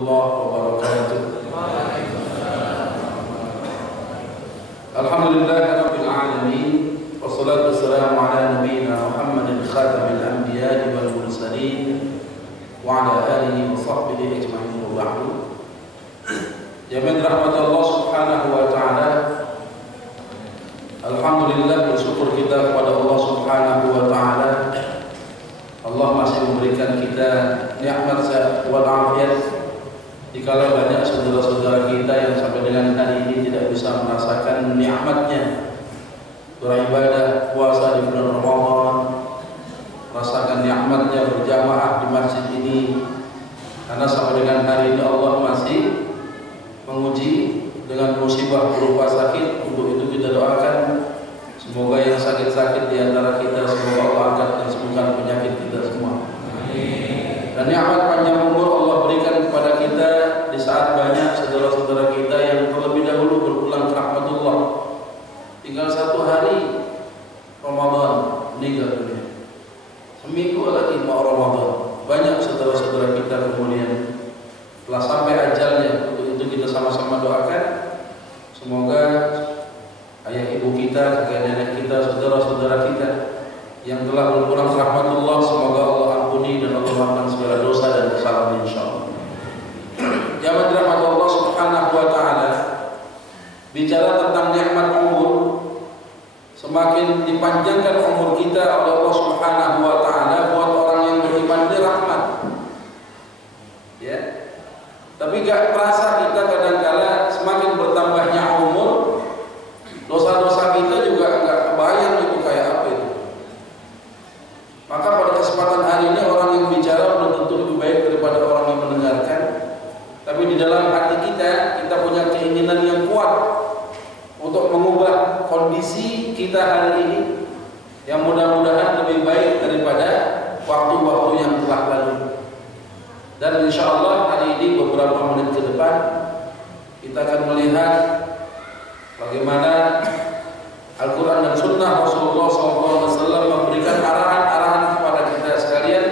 warahmatullahi wabarakatuh. Alhamdulillahirabbil alamin wassalatu wassalamu ala nabiyyina Muhammadin khatamil anbiya'i wal mursalin wa ala alihi wa sahbihi ajma'in wa ba'du. Jami'an rahmatullah subhanahu wa ta'ala. Alhamdulillah, bersyukur kita kepada Allah subhanahu wa ta'ala. Allah masih memberikan kita nikmat sehat walafiat dikala banyak saudara-saudara kita yang sampai dengan hari ini tidak bisa merasakan nikmatnya beribadah puasa di bulan Ramadan, merasakan nikmatnya berjamaah di masjid ini, karena sampai dengan hari ini Allah masih menguji dengan musibah berupa sakit. Untuk itu kita doakan semoga yang sakit-sakit di antara kita semoga Allah angkat dan sembuhkan penyakit kita semua. Amin. Dan nikmat panjang umur Allah berikan kepada kita di saat banyak saudara-saudara kita yang terlebih dahulu berpulang ke rahmatullah. Tinggal 1 hari Ramadan meninggal dunia. Seminggu lagi mau Ramadan. Banyak saudara-saudara kita kemudian telah sampai ajalnya. Untuk itu kita sama-sama doakan semoga ayah ibu kita, kakek nenek kita, saudara-saudara kita yang telah berpulang ke rahmatullah semoga Allah ampuni dan Allah maafkan segala dosa dan kesalahan insyaallah. Jamaah rahmat Allah subhanahu wa ta'ala, bicara tentang nikmat umur, semakin dipanjangkan umur kita oleh Allah subhanahu wa ta'ala buat orang yang beriman ini rahmat. Ya. Tapi gak terasa kita kadang-kala semakin bertambahnya umur, dosa-dosa kita juga gak kebayang itu kayak apa itu. Maka pada kesempatan hari ini orang yang bicara belum tentu lebih baik daripada orang yang mendengarkan. Tapi di dalam hati kita punya keinginan yang kuat untuk mengubah kondisi kita hari ini yang mudah-mudahan lebih baik daripada waktu-waktu yang telah lalu. Dan insya Allah hari ini beberapa menit ke depan kita akan melihat bagaimana Al-Quran dan Sunnah Rasulullah SAW memberikan arahan-arahan kepada kita sekalian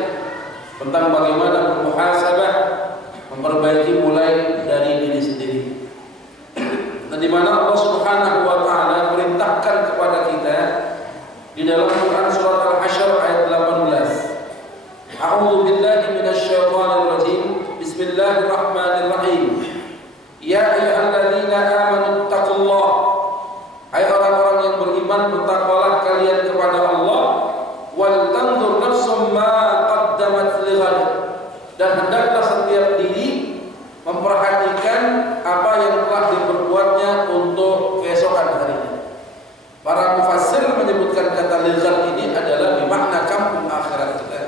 tentang bagaimana bermuhasabah, memperbaiki mulai dari diri sendiri. Dan di mana Allah Subhanahu wa taala perintahkan kepada kita di dalam Quran surat Al-Hasyr ayat 18. A'udzu billahi minasyaitonir rajim. Bismillahirrahmanirrahim. Ya ayyuhalladzina amanu taqullaha. Hai orang-orang yang beriman, bertakwalah kalian kepada Allah. Wal tanzur nafsum ma qaddamat lighad. Dan hendaklah setiap diri memperhatikan apa yang telah diperbuatnya untuk keesokan harinya. Para mufassir menyebutkan kata lighad ini adalah bermakna kampung akhirat kita.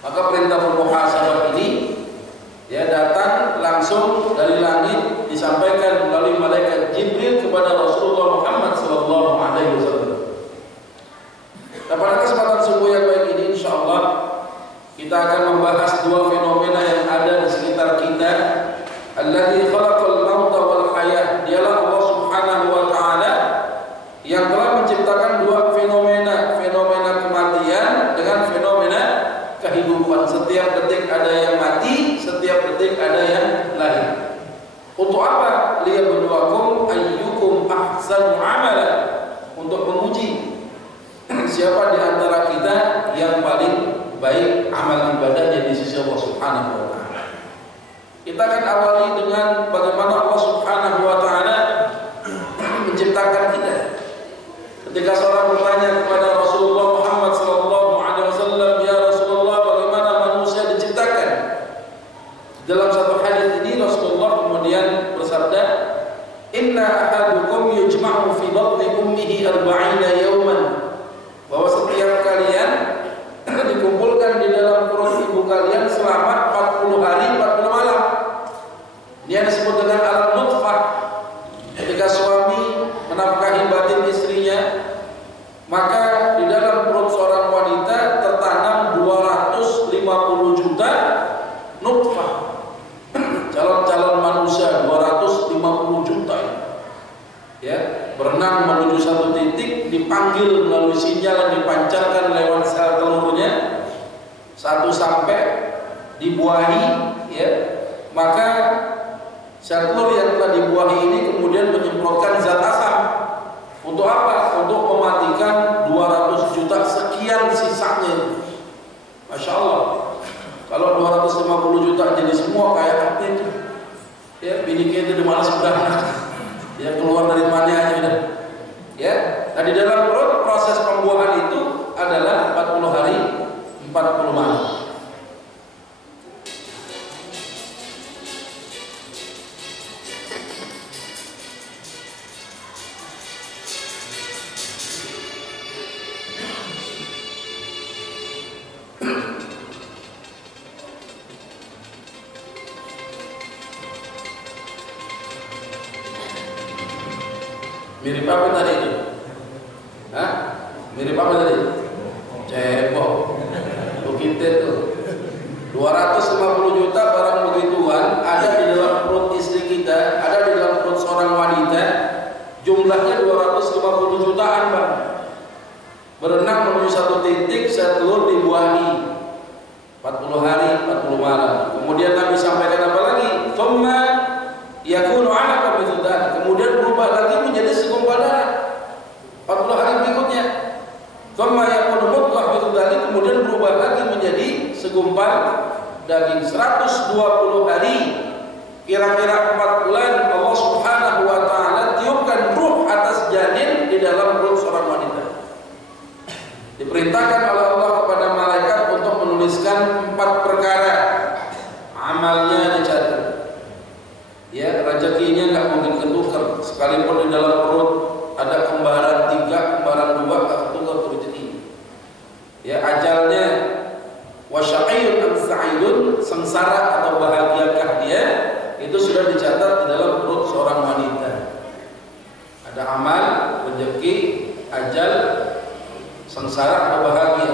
Maka perintah bermuhasabah ini ya datang langsung dari langit, disampaikan melalui malaikat Jibril kepada Rasulullah Muhammad SAW. Nah, pada kesempatan subuh yang baik ini insyaallah kita akan membahas 2 fenomena yang ada di sekitar kita. Alladzi khalaqal mauta wal hayah. Dialah Allah Subhanahu wa taala yang telah menciptakan 2 fenomena, fenomena kematian dengan fenomena kehidupan. Setiap detik ada yang mati, setiap detik ada yang lahir. Untuk apa? Liyabluwakum ayyukum ahsanu amala. Untuk menguji siapa di antara kita yang paling baik amal ibadahnya di sisi Allah Subhanahu wa taala. Kita akan awali dengan bagaimana Allah Subhanahu wa taala menciptakan kita. Ketika seorang bertanya kepada Rasulullah Muhammad SAW, ya Rasulullah, bagaimana manusia diciptakan? Dalam satu hadis ini Rasulullah kemudian bersabda, Inna ahadukum yujma'u fi batni ummihi 40 yawman. Bahwa setiap kalian dikumpulkan di dalam perut ibu kalian selama 40 hari 40 malam. Ini yang disebut dengan alam nutfah. Ketika suami menafkahi batin istrinya, maka di dalam perut seorang wanita tertanam 250 juta nutfah. Calon-calon manusia 250 juta ya, berenang menuju satu titik, dipanggil melalui sinyal yang dipancarkan lewat sel telurnya, satu sampai dibuahi ya, Sel telur yang telah dibuahi ini kemudian menyemprotkan zat asam. Untuk apa? Untuk mematikan 200 juta sekian sisanya. Masya Allah. Kalau 250 juta jadi semua kayak apa itu? Ya, bini kita udah malas beranak. Ya, keluar dari mana aja udah. Ya, nah di dalam perut proses pembuahan itu adalah 40 hari 40 malam. Mirip apa tadi itu? Hah? Mirip apa tadi? Cebok. Tuh kita tuh 250 juta barang begituan ada di dalam perut istri kita, ada di dalam perut seorang wanita. Jumlahnya 250 jutaan, Bang. Berenang menuju satu titik, sel telur dibuahi 40 hari 40 malam. Kemudian Nabi sampaikan apa lagi? Tsumma yakunu 'alaqatan mithlan. Kemudian berubah lagi menjadi segumpal darah 40 hari berikutnya. Tsumma yakunu mudghah mithlan. Kemudian berubah lagi menjadi segumpal daging. 120 hari, kira-kira 4 bulan, Allah Subhanahu wa taala tiupkan ruh atas janin di dalam perut seorang wanita. Diperintahkan oleh Allah kepada malaikat untuk menuliskan 4 perkara. Amalnya dicatat. Ya, rezekinya nggak mungkin ketukar. Sekalipun di dalam perut ada kembaran 3, kembaran 2, nggak ketukar rezeki. Ya, ajalnya wasyaqiyyun am sa'idun, sengsara atau bahagiakah dia, itu sudah dicatat di dalam perut seorang wanita. Ada amal, rezeki, ajal, sengsara atau bahagia.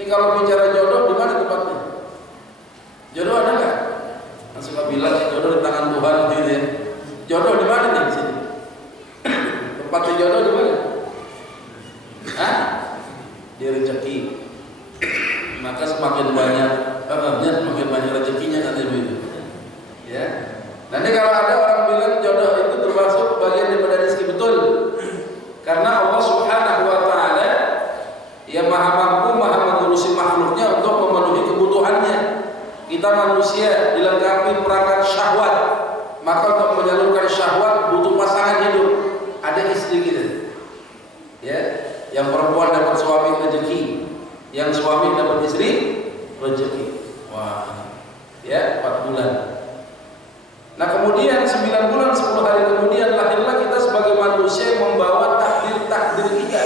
Ini kalau bicara jodoh di mana tempatnya? Jodoh ada nggak? Kan suka bilang jodoh di tangan Tuhan gitu ya. Jodoh di mana nih di sini? Tempatnya jodoh di mana? Hah? Di rezeki. Maka semakin banyak semakin banyak rezekinya nanti begitu. Ya. Nanti kalau ada orang bilang jodoh itu termasuk bagian daripada rezeki, betul. Karena Allah Subhanahu wa taala ya maha mampu, maha mengurusi makhluknya untuk memenuhi kebutuhannya. Kita manusia dilengkapi perangkat syahwat, maka untuk menyalurkan syahwat butuh pasangan hidup. Ada istri kita, ya, yang perempuan dapat suami rezeki, yang suami dapat istri rezeki. Wah, ya 4 bulan. Nah kemudian 9 bulan 10 hari kemudian lahirlah kita sebagai manusia yang membawa takdir kita.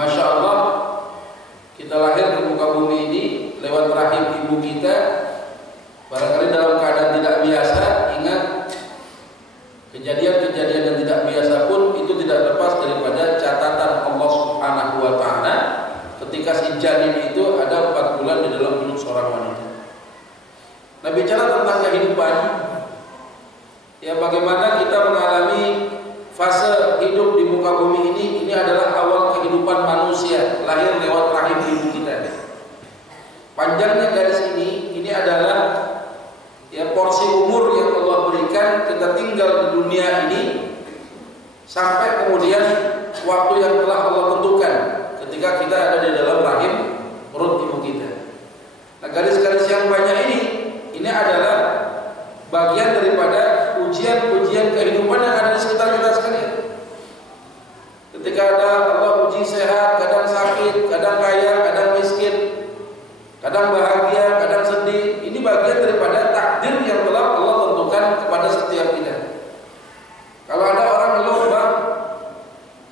Masya Allah, kita lahir ke muka bumi ini lewat rahim ibu kita. Barangkali dalam keadaan tidak biasa. Ingat, kejadian-kejadian yang tidak biasa pun itu tidak lepas daripada catatan Allah Subhanahu wa Ta'ala. Ketika si janin itu ada 4 bulan di dalam perut seorang wanita. Nah, bicara tentang kehidupan, ya bagaimana kita mengalami fase hidup di muka bumi ini adalah awal kehidupan manusia, lahir lewat rahim ibu kita. Panjangnya garis ini adalah ya porsi umur yang Allah berikan kita tinggal di dunia ini sampai kemudian waktu yang telah Allah tentukan ketika kita ada di dalam rahim perut ibu kita. Nah, garis-garis yang banyak ini adalah bagian daripada ujian-ujian kehidupan yang ada di sekitar kita sekalian. Ketika ada Allah uji sehat, kadang sakit, kadang kaya, kadang miskin, kadang bahagia, kadang sedih. Ini bagian daripada takdir yang telah Allah tentukan kepada setiap kita. Kalau ada orang ngeluh, Bang,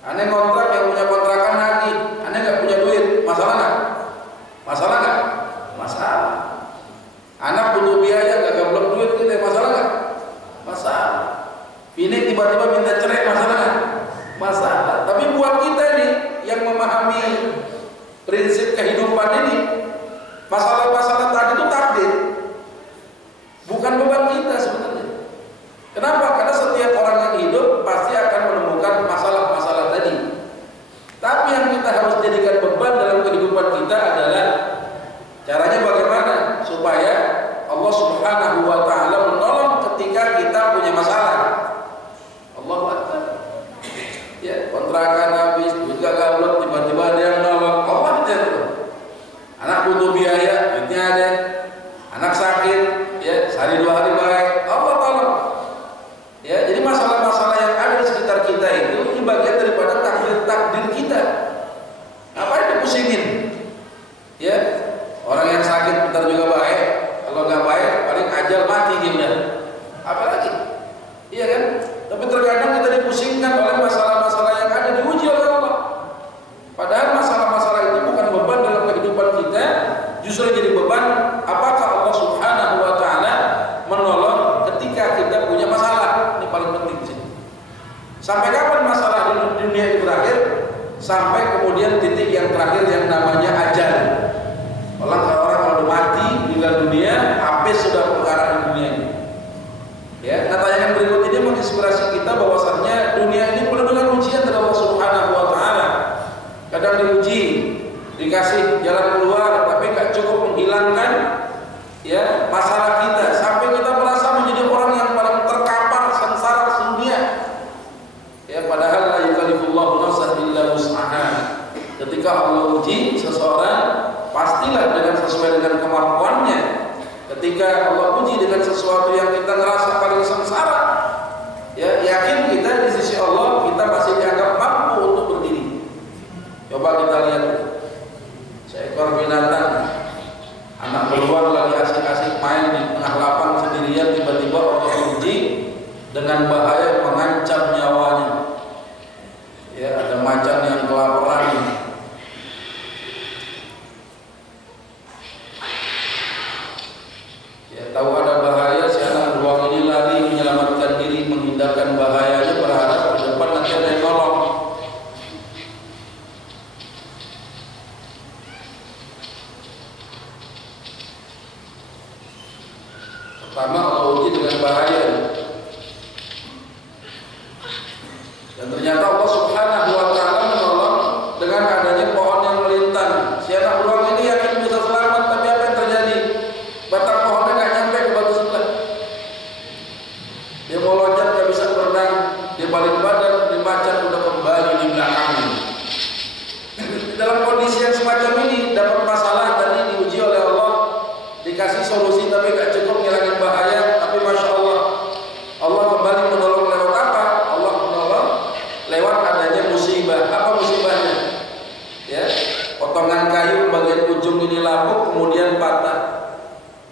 aneh kontrak, yang punya kontrakan nagih, aneh nggak punya duit, masalah nggak? Masalah nggak? Masalah. Anak butuh biaya, gak gablok duit kita, masalah nggak? Masalah. Bini tiba-tiba minta cerai, masalah nggak? Masalah. Tapi buat kita nih yang memahami prinsip kehidupan ini, masalah-masalah tadi itu takdir, bukan beban kita sebenarnya. Kenapa? Karena setiap orang yang hidup pasti akan menemukan masalah-masalah tadi. Tapi yang kita harus jadikan beban dalam kehidupan kita adalah caranya bagaimana supaya Allah Subhanahu wa Ta'ala menolong ketika kita punya masalah. Allahu Akbar. Ya, kontrakan habis, duit gak gablok, tiba-tiba ada yang nolong. Allah itu. Anak butuh biaya, duitnya ada. Anak sakit, ya, sehari 2 hari baik, Allah tolong. Ya, jadi masalah-masalah yang ada di sekitar kita itu ini bagian daripada takdir kita. Ngapain dipusingin? Ya, orang yang sakit bentar juga baik. Kalau nggak baik, paling ajal mati dia. Apalagi, iya kan? Tapi terkadang kita dipusingkan oleh masalah-masalah yang ada, diuji oleh Allah. Padahal masalah-masalah itu bukan beban dalam kehidupan kita, justru jadi beban. Apakah Allah Subhanahu wa Ta'ala menolong ketika kita punya masalah? Ini paling penting sih. Sampai kapan masalah di dunia itu berakhir? Sampai kemudian titik yang terakhir yang namanya ajal. Orang kalau mati meninggal dunia, habis sudah perkara di dunia ini. Ya, nah tayangan berikut ini menginspirasi kita bahwasannya dunia ini penuh dengan ujian dari Allah Subhanahu wa Ta'ala. Kadang diuji, dikasih jalan keluar, tapi gak cukup menghilangkan ya masalah kita sampai kita merasa menjadi orang yang paling terkapar sengsara sedunia. Ya, padahal la yukallifullahu nafsan illa wus'aha. Ketika Allah uji seseorang, pastilah dengan sesuai dengan kemampuannya. Ketika Allah uji dengan sesuatu yang kita ngerasa paling sengsara, ya yakin kita di sisi Allah kita masih dianggap mampu untuk berdiri. Coba kita lihat seekor binatang, anak beruang lagi asik-asik main di tengah lapang sendirian, tiba-tiba Allah uji dengan bahaya mengancam nyawanya. Ya, ada macan yang kelaparan. Tahu ada bahaya, si anak beruang ini lari menyelamatkan diri, menghindarkan bahayanya, berharap ke depan nanti ada yang nolong. Pertama Allah uji dengan bahaya, dan ternyata Allah Subhanahu wa Ta'ala menolong dengan adanya pohon yang melintang. Si anak beruang ini yakin bisa selamat, tapi apa yang terjadi? Batang pohonnya nggak nyampe ke batu sebelah. Dia mau loncat nggak bisa berenang, dia balik badan, di macan udah kembali di belakangnya. Dalam kondisi yang semacam ini dapat masalah tadi diuji oleh Allah, dikasih solusi tapi nggak cukup ngilangin bahaya. Tapi masya Allah, Allah kembali menolong lewat apa? Allah menolong lewat adanya musibah. Apa musibahnya? Ya, potongan kayu bagian ujung ini lapuk kemudian patah.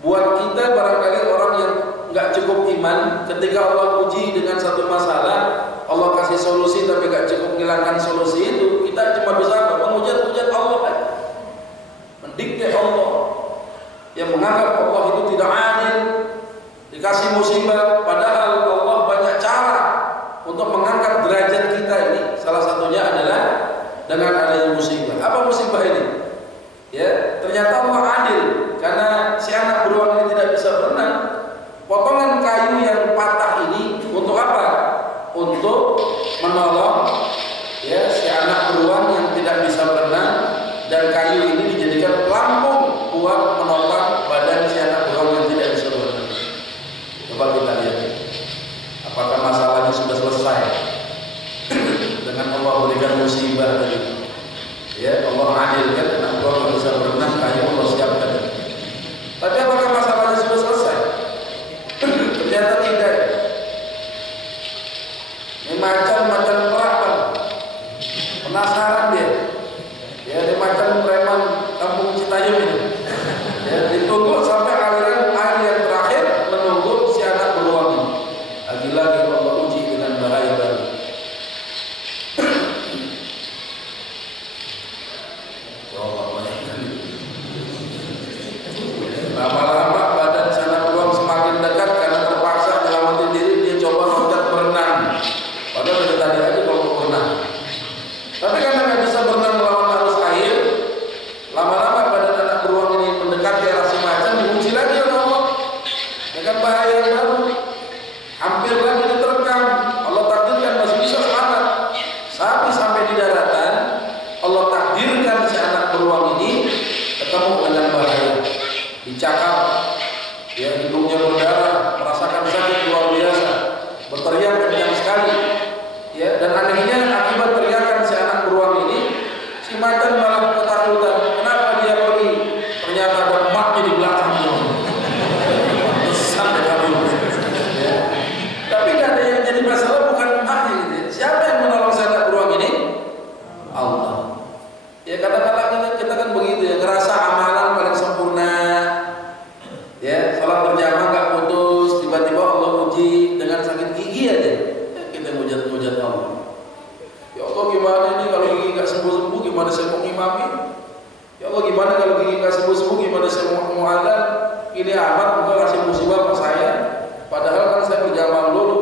Buat kita barangkali orang yang nggak cukup iman, ketika Allah uji dengan satu masalah, Allah kasih solusi tapi gak cukup hilangkan solusi itu, kita cuma bisa menghujat-hujat Allah kan, mendikte Allah, yang menganggap Allah itu tidak adil, dikasih musibah, padahal Allah banyak cara untuk mengangkat derajat kita ini. Salah satunya adalah dengan adanya musibah. Apa musibah ini? Ya, ternyata Allah adil karena si anak beruang ini tidak bisa berenang. Potongan kayu yang patah ini untuk apa? Untuk menolong ya si anak beruang yang tidak bisa berenang, dan kayu ini dijadikan pelampung buat menopang badan si anak beruang yang tidak bisa berenang. Coba kita lihat, apakah masalahnya sudah selesai dengan Allah berikan musibah tadi? Ya, Allah adil kan, anak beruang tidak bisa berenang, kayu Allah siapkan. Tapi apakah masalahnya sudah selesai? Ternyata tidak. Ini macam-macam perapan. Penasaran dia. Ya, ini macam preman kampung Citayam ini. Ya, ditunggu sampai aliran air yang terakhir menunggu si anak beruang ini. Lagi-lagi Allah uji dengan bahaya baru. Coba bayangkan. Lama-lama badan si anak beruang semakin dekat karena terpaksa menyelamatkan diri, dia coba loncat berenang. Padahal dari tadi aja kalau berenang. Tapi karena nggak bisa berenang melawan arus air, lama-lama badan anak beruang ini mendekat ke arah si macan, diuji lagi oleh Allah dengan bahaya yang baru. Hampir lagi diterkam, Allah takdirkan masih bisa selamat. Sampai di daratan, Allah takdirkan si anak beruang ini ketemu dengan bahaya, dicakar, ya hidungnya berdarah, merasakan sakit luar biasa, berteriak kencang sekali. Ya, dan anehnya akibat teriakan si anak beruang ini, si macan malah ketakutan. Kenapa dia pergi? Ternyata ada emaknya di belakangnya. Besar deh kamu. Ya. Tapi gak ada yang jadi masalah, bukan emaknya gitu. Siapa yang menolong si anak beruang ini? Allah. Ya, kadang-kadang kita kan begitu ya, ngerasa amalan paling sempurna. Ya, salat berjamaah gak putus, tiba-tiba Allah uji dengan sakit gigi aja. Kita hujat-hujat Allah. Ya Allah, gimana ini kalau gigi nggak sembuh-sembuh, gimana saya mau ngimami? Ya Allah, gimana kalau gigi nggak sembuh-sembuh, gimana saya mau adzan? Ini amat engkau kasih musibah ke saya. Padahal kan saya berjamaah dulu,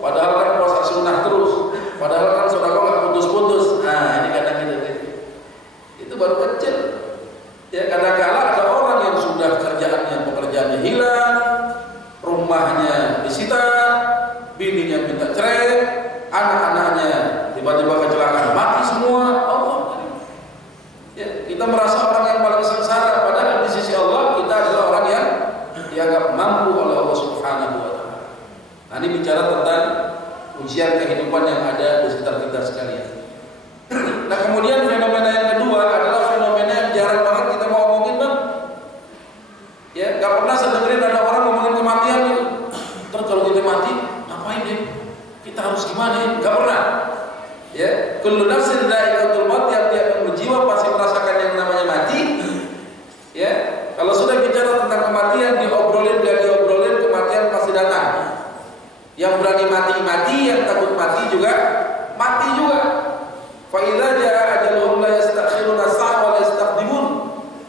padahal kan puasa sunnah terus, padahal kan saudara nggak putus-putus. Nah, ini kadang kita itu baru kecil. Ya, kadang-kala ada orang yang sudah pekerjaannya hilang, rumahnya disita, bininya minta cerai, anak-anaknya tiba-tiba kecelakaan mati semua. Allah. Ya, kita merasa orang yang paling sengsara, padahal di sisi Allah kita adalah orang yang dianggap mampu oleh Allah Subhanahu wa taala. Nah, ini bicara tentang ujian kehidupan yang ada di sekitar kita sekalian. Nah, kemudian fenomena yang kedua adalah fenomena yang jarang banget kita mau omongin, Bang. Ya, gak pernah saya dengerin ada orang ngomongin kematian gitu. Terus kalau kita mati, ngapain deh? Kita harus gimana ya? Gak pernah. Ya, kullu nafsin dha'iqatul maut, tiap-tiap yang berjiwa pasti merasakan yang namanya mati. Ya, kalau sudah bicara tentang kematian, diobrolin gak diobrolin, kematian pasti datang. Yang berani mati, yang takut mati juga mati juga. Fa idza jaa ajaluhum la yastakhiruna sa'atan wa la yastaqdimun.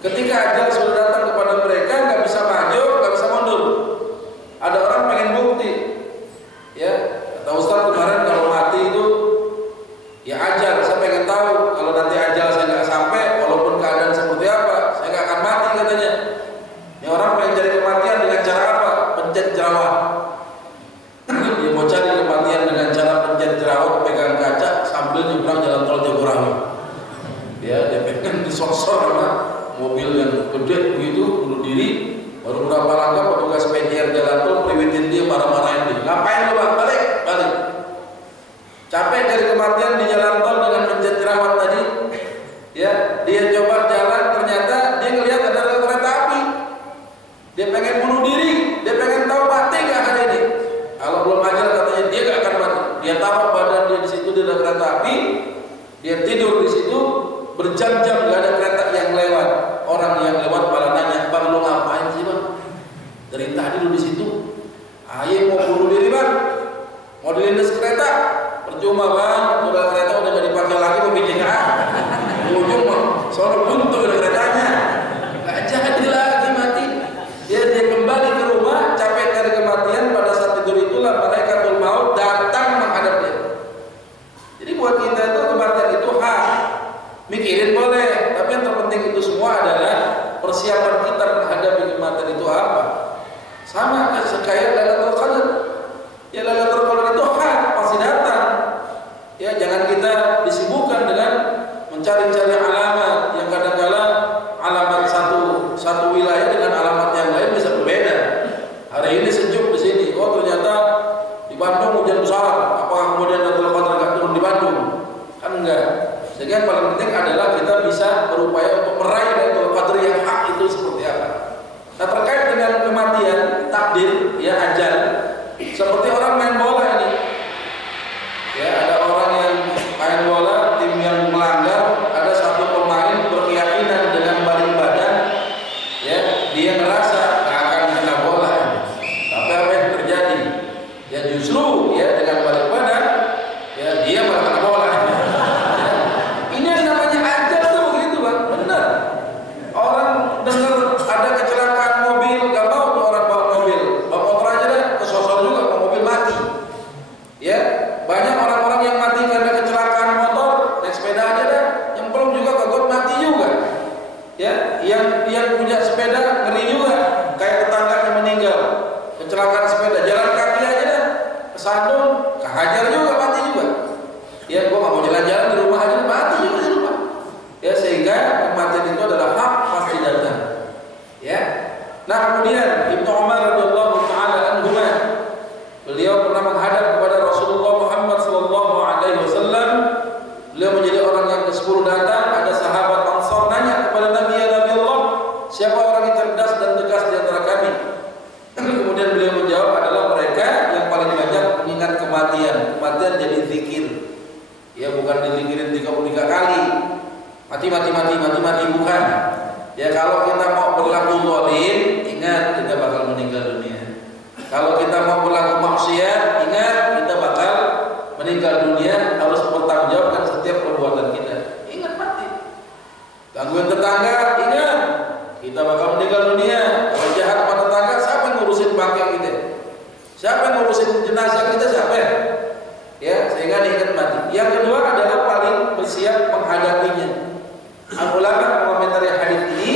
Ketika ajal sudah datang kepada mereka, nggak bisa maju, nggak bisa mundur. Ada orang pengen bukti, ya. Kata Ustaz kemarin kalau mati itu, ya ajal. Saya pengen tahu kalau nanti ajal saya nggak sampai, walaupun keadaan seperti apa, saya nggak akan mati katanya. Ini orang pengen cari kematian dengan cara apa? Pencet jerawat. Dia mau cari kematian dengan cara pencet jerawat, pegang kaca sambil nyebrang jalan tol Jagorawi. Ya, dia pengen disosor sama mobil yang gede begitu, bunuh diri, baru berapa langkah petugas PJR jalan tol priwitin dia, marah-marahin dia. Ngapain lu Bang? Balik. Capek dari kematian di jalan tol dengan pencet jerawat tadi. Ya, dia coba jalan, ternyata dia ngelihat ada kereta api. Dia pengen bunuh diri, dia pengen tahu mati nggak hari ini. Kalau belum ajal katanya dia nggak akan mati. Dia taruh badan dia di situ, di kereta api, dia tidur di situ. Berjam-jam gak ada kereta yang lewat. Orang yang lewat malah nanya, Bang lu ngapain sih Bang? Dari tadi lu di situ. Ayo mau bunuh diri Bang? Mau dilindas kereta? rumah bang, udah kereta udah nggak dipakai lagi pemiliknya. Ujung mah, soalnya buntu udah keretanya. Nggak jadi lagi mati. Dia kembali ke rumah, capek dari kematian. Pada saat tidur itulah malaikatul maut datang menghadap dia. Jadi buat kita itu kematian itu hak. Mikirin boleh, tapi yang terpenting itu semua adalah persiapan kita menghadapi kematian itu apa. Sama kayak Lailatul Qadar. Ya Lailatul Qadar itu hak, pasti datang. Ya jangan kita disibukkan dengan mencari-cari alamat yang kadang-kadang alamat satu wilayah dengan alamat yang lain bisa berbeda. Hari ini sejuk di sini, oh ternyata di Bandung hujan besar. Apakah kemudian Lailatul Qadar nggak turun di Bandung? Kan enggak. Sehingga yang paling penting adalah kita bisa berupaya untuk meraih Lailatul Qadar yang hak itu seperti apa. Nah terkait dengan kematian, takdir, ya ajal, seperti orang main bola ini. Ya ada orang yang main bola, tim yang melanggar, ada satu pemain berkeyakinan dengan balik badan, ya dia ngerasa nggak akan kena bola. Tapi apa yang terjadi? Ya justru ya dengan balik badan, ya dia malah kena bola. Ini yang namanya ajal tuh begitu bang, benar. Orang dengar ada kecelakaan mobil, gak mau tuh orang bawa mobil, bawa motor aja deh, kesosor juga, bawa mobil mati. Ya, banyak orang-orang yang mati karena kecelakaan motor, naik sepeda aja deh, yang belum juga kagak mati juga. Ya, yang punya sepeda ngeri juga, kayak tetangganya meninggal, kecelakaan sepeda, jalan kaki aja deh, kesandung, kehajar juga, mati juga. Ya, gua gak mau jalan-jalan di rumah aja, mati juga di rumah. Ya, sehingga kematian itu adalah hak pasti datang. Ya. Nah, kemudian Ibnu Umar radhiyallahu taala anhuma beliau pernah menghadap kepada Rasulullah Muhammad sallallahu alaihi wasallam. Beliau menjadi orang yang ke-10 datang, ada sahabat Ansar nanya kepada Nabi, ya Nabi Allah, siapa orang yang cerdas dan tegas di antara kami? Kemudian beliau menjawab adalah mereka yang paling banyak mengingat kematian. Kematian jadi zikir. Ya bukan dizikirin 33 kali. Mati bukan. Ya kalau kita mau berlaku zalim, ingat kita bakal meninggal dunia. Kalau kita mau berlaku maksiat, ingat kita bakal meninggal dunia, harus bertanggungjawabkan setiap perbuatan kita. Ingat mati. Gangguan tetangga, ingat kita bakal meninggal dunia. Kalau jahat sama tetangga, siapa yang ngurusin bangkai kita? Siapa yang ngurusin jenazah kita? Siapa? Ya, sehingga diingat mati. Yang kedua adalah paling bersiap menghadapinya. Ulama mengomentari hadis ini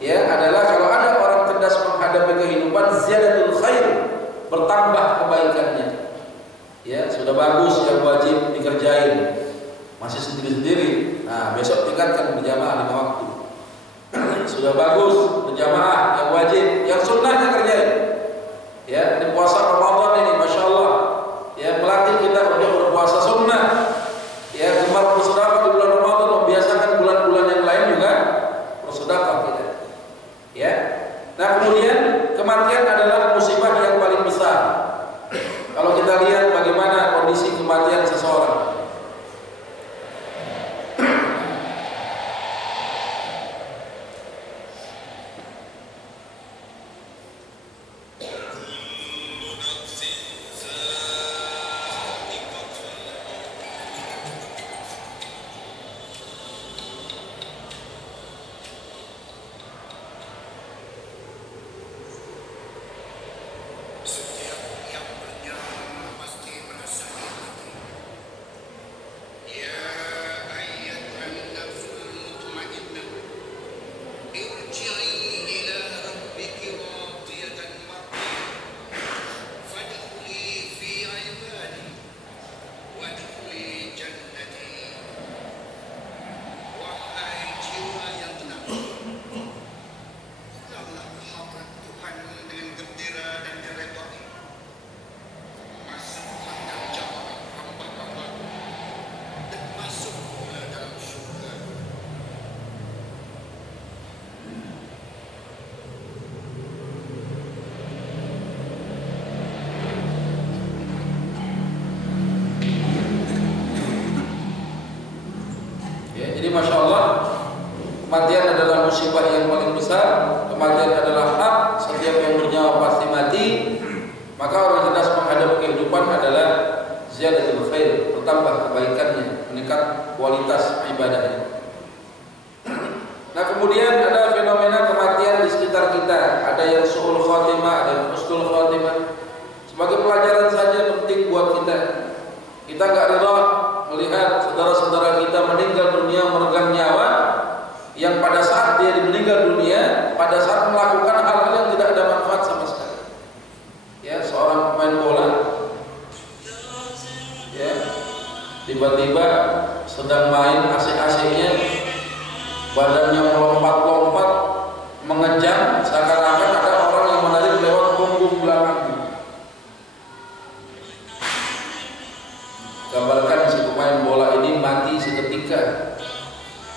ya adalah kalau ada orang cerdas menghadapi kehidupan, ziyadatul khair, bertambah kebaikannya. Ya, sudah bagus yang wajib dikerjain, masih sendiri-sendiri. Nah, besok tingkatkan berjamaah 5 waktu. Sudah bagus berjamaah yang wajib, yang sunnahnya kerjain. Ya, di puasa Ramadan ini, masya Allah, ya melatih kita untuk berpuasa sunnah. Ya, gemar bersedekah di bulan Ramadan, membiasakan bulan-bulan yang lain juga bersedekah kita. Ya. Nah, kemudian kematian adalah musibah yang paling besar. Kalau kita lihat bagaimana kondisi kematian seseorang. Masya Allah, kematian adalah musibah yang paling besar. Kematian adalah hak. Setiap yang bernyawa pasti mati. Maka orang cerdas menghadapi kehidupan adalah ziyadatul khair, bertambah kebaikannya, meningkat kualitas ibadahnya. Nah, kemudian ada fenomena kematian di sekitar kita. Ada yang su'ul khatimah, ada yang husnul khatimah. Sebagai pelajaran saja penting buat kita. Kita nggak rela melihat saudara-saudara kita meninggal dunia meregang nyawa, yang pada saat dia meninggal dunia, pada saat melakukan hal-hal yang tidak ada manfaat sama sekali. Ya, seorang pemain bola, ya, tiba-tiba sedang main asik-asiknya, badannya melompat-lompat, mengejar, seakan-akan ada orang yang menarik lewat punggung belakangnya. Gambarkan si pemain bola ini mati seketika.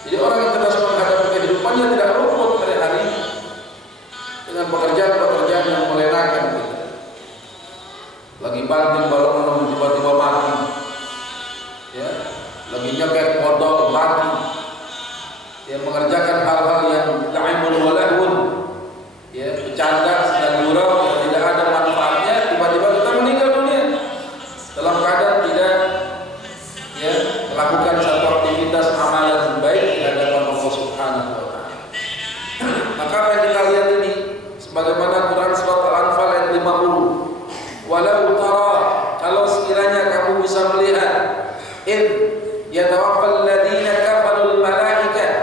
Jadi orang yang terus menghadapi kehidupannya tidak luput hari-hari dengan pekerjaan-pekerjaan yang melenakan. Lagi banting balon tiba-tiba mati, ya, lagi nyekek botol mati, ya, mengerjakan hal-hal yang la'imun wa lahun, ya, bercanda sedang gurau yang tidak ada manfaatnya, tiba-tiba kita meninggal dunia dalam keadaan tidak, ya, melakukan satu aktivitas amalan baik di hadapan Allah Subhanahu wa taala. Maka apa yang kita lihat ini sebagaimana Quran surat Al-Anfal ayat 50. Walau tara, kalau sekiranya kamu bisa melihat, id yatawaffal ladina kafarul malaikah,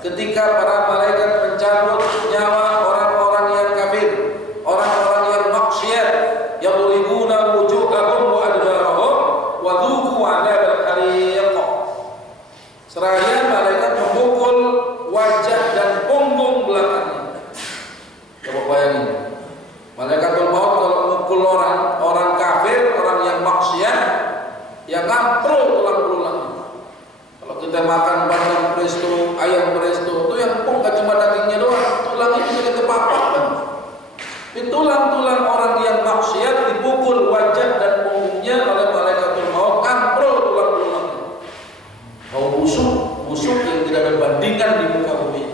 ketika para malaikat mencabut nyawa orang-orang yang kafir, orang-orang yang maksiat, yadribuna wujuhahum wa adbarahum wa dhuqu 'adzabal hariq. Seraya malaikat memukul wajah dan punggung belakangnya. Coba bayangin, malaikatul maut kalau memukul orang kafir, orang yang maksiat, yang ngamprul tulang belulangnya. Kalau kita makan bandeng presto, ayam presto, itu yang empuk gak cuma dagingnya doang, tulangnya bisa kita papak. Tulang-tulang orang yang maksiat dipukul wajah dan punggungnya oleh malaikatul maut, ngamprul tulang belulangnya. Mau busuk yang tidak ada bandingan di muka bumi.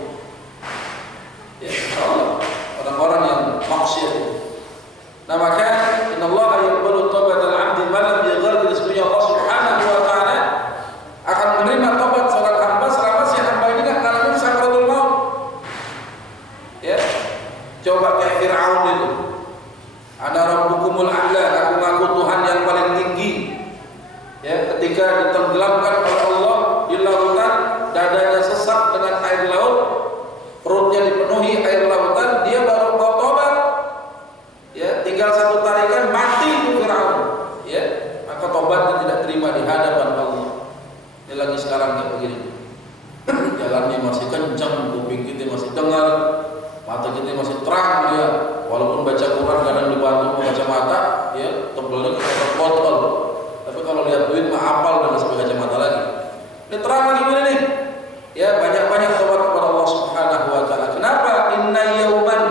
Ya, insyaallah orang-orang yang maksiat. Nah, maka innallaha yaqbalu taubatal 'abdi ma lam yaghargir, sesungguhnya Allah Subhanahu wa taala akan menerima taubat seorang hamba selama si hamba ini enggak ngalamin sakaratul maut. Ya. Coba kayak Firaun itu. Ana rabbukumul a'la, aku ngaku Tuhan yang paling tinggi. Ya, ketika ditenggelamkan oleh Allah di lautan, dadanya sesak dengan air laut, perutnya dipenuhi air lautan, dia baru mau tobat. Ya, tinggal satu tarikan mati itu Firaun. Ya, maka tobatnya tidak terima di hadapan Allah. Ini lagi sekarang kayak begini. Jalannya masih kencang, kuping kita masih dengar, mata kita masih terang, ya. Walaupun baca Quran kadang dibantu membaca mata, ya, tebelnya kita botol. Tapi kalau lihat duit mah hafal dan sampai kacamata lagi. Ini terang lagi gimana nih? Ya, banyak-banyak tobat kepada Allah Subhanahu wa taala. Kenapa? Inna yauman,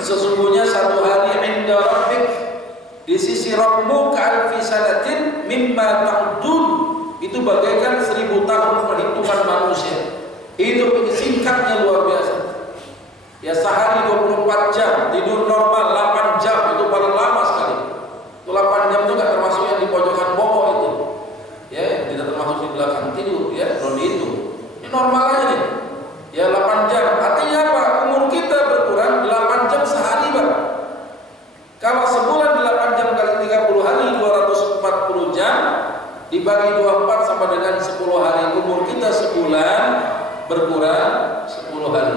sesungguhnya satu hari inda rabbik, di sisi Rabbmu, ka'alfi sanatin mimma ta'udun, itu bagaikan 1000 tahun perhitungan manusia. Hidup ini singkatnya luar biasa. Ya, sehari 24 jam, tidur normal 8 jam, itu paling lama sekali. Itu 8 jam itu gak termasuk yang di pojokan bawah itu. Ya, tidak termasuk di belakang tidur, ya, belum dihitung. Ini normal aja nih. Ya, 8 jam. Artinya apa? Umur kita berkurang 8 jam sehari, Bang. Kalau sebulan 8 jam kali 30 hari 240 jam dibagi 24 sama dengan 10 hari. Umur kita sebulan berkurang 10 hari.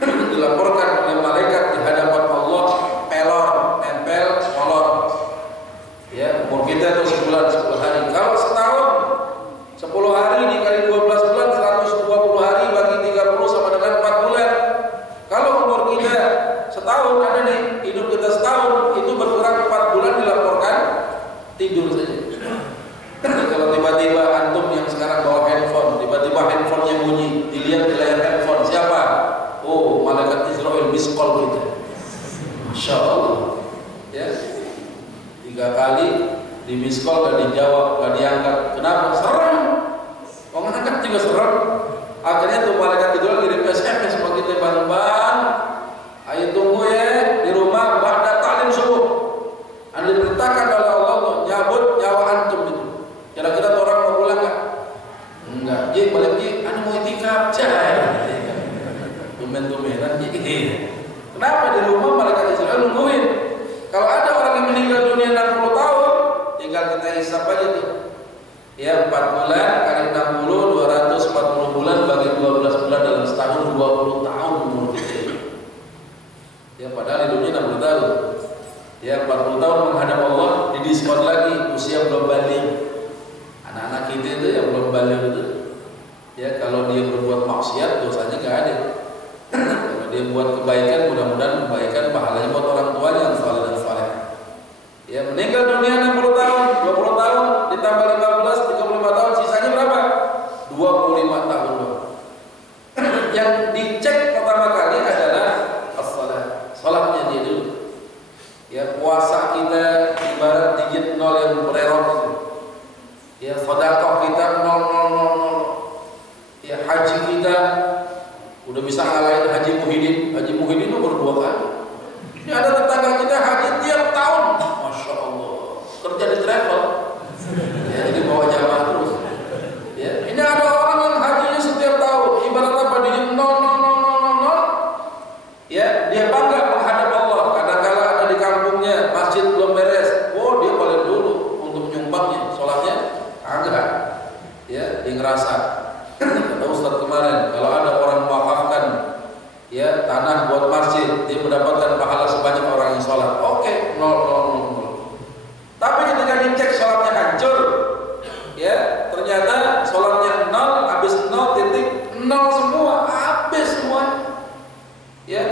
Dilaporkan oleh malaikat di hadapan Allah, pelor, nempel, molor. Ya, umur kita itu sebulan 10 hari. Kalau setahun 10 hari dikali 12 bulan 120 hari bagi 30 sama dengan 4 bulan. Kalau umur kita setahun, ada nih, hidup kita setahun, itu berkurang 4 bulan dilaporkan tidur saja. Kalau tiba-tiba antum yang sekarang bawa handphone, tiba-tiba handphonenya bunyi, dilihat di layar handphone, siapa? Oh, malaikat Israel miss call kita. Masya Allah. Ya, 3 kali di miss call dan dijawab, gak diangkat. Kenapa? Serem. Orang angkat juga serem. Akhirnya tuh malaikat Israel kirim SMS sama kita, bang, ayo tunggu ya di rumah ba'da ta'lim subuh. Anda diperintahkan oleh Allah untuk nyabut nyawa Enggak, Ji balik Ji, anu mau itikaf cah. Tumen-tumenan Ji. Kenapa di rumah malaikat Israel nungguin? Kalau ada orang yang meninggal dunia 60 tahun, tinggal kita hisab aja tuh. Ya 4 bulan kali 60, 240 bulan bagi 12 bulan dalam setahun 20 tahun umur kita. Ya padahal hidupnya 60 tahun. Ya 40 tahun menghadap Allah didiskon lagi usia belum balik. Anak-anak kita itu yang belum balik itu. Ya kalau dia berbuat maksiat dosanya enggak ada. Kalau dia buat kebaikan mudah-mudahan kebaikan pahalanya buat orang tuanya yang saleh dan saleh. Ya meninggal dunia 60 tahun, 20 tahun ditambah 15, 35 tahun sisanya berapa? 25 tahun. Yang dicek pertama kali adalah as-salat. Salatnya dia dulu. Ya puasa kita ibarat digit 0 yang bererot itu. Ya sedekah kita 000. Ya haji kita udah bisa ngalahin Haji Muhyiddin. Haji Muhyiddin itu baru 2 kali. Ini ada tetangga kita haji tiap tahun. Masya Allah. Kerja di travel. Ya jadi bawa jamaah terus. Ya ini ada orang yang hajinya setiap tahun. Ibarat apa digit 000. Ya dia bangga menghadap Allah. Kadang-kala ada di kampungnya masjid belum beres. Oh dia paling dulu untuk nyumbangnya. Sholatnya agak. Ya dia ngerasa. Kata Ustaz kemarin, kalau ada orang mewakafkan ya tanah buat masjid, dia mendapatkan pahala sebanyak orang yang sholat. Oke, 0. Tapi ketika dicek sholatnya hancur, ya ternyata sholatnya 0, habis 0.0 semua, habis semua. Ya,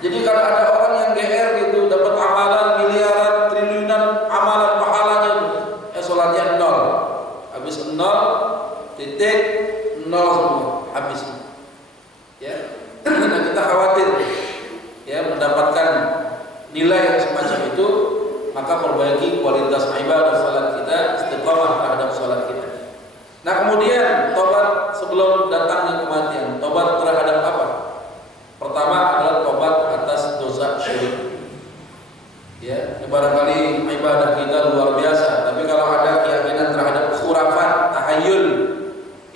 jadi kalau ada orang yang GR gitu, dapat amalan miliaran, triliunan amalan pahalanya, sholatnya 0, habis 0.0 semua habis. Ya, nah kita khawatir ya mendapatkan nilai yang semacam itu, maka perbaiki kualitas ibadah salat kita, istiqamah terhadap salat kita. Nah kemudian tobat sebelum datangnya kematian. Tobat terhadap apa? Pertama adalah tobat atas dosa syirik. Ya, barangkali ibadah kita luar biasa, tapi kalau ada keyakinan terhadap khurafat, tahayul,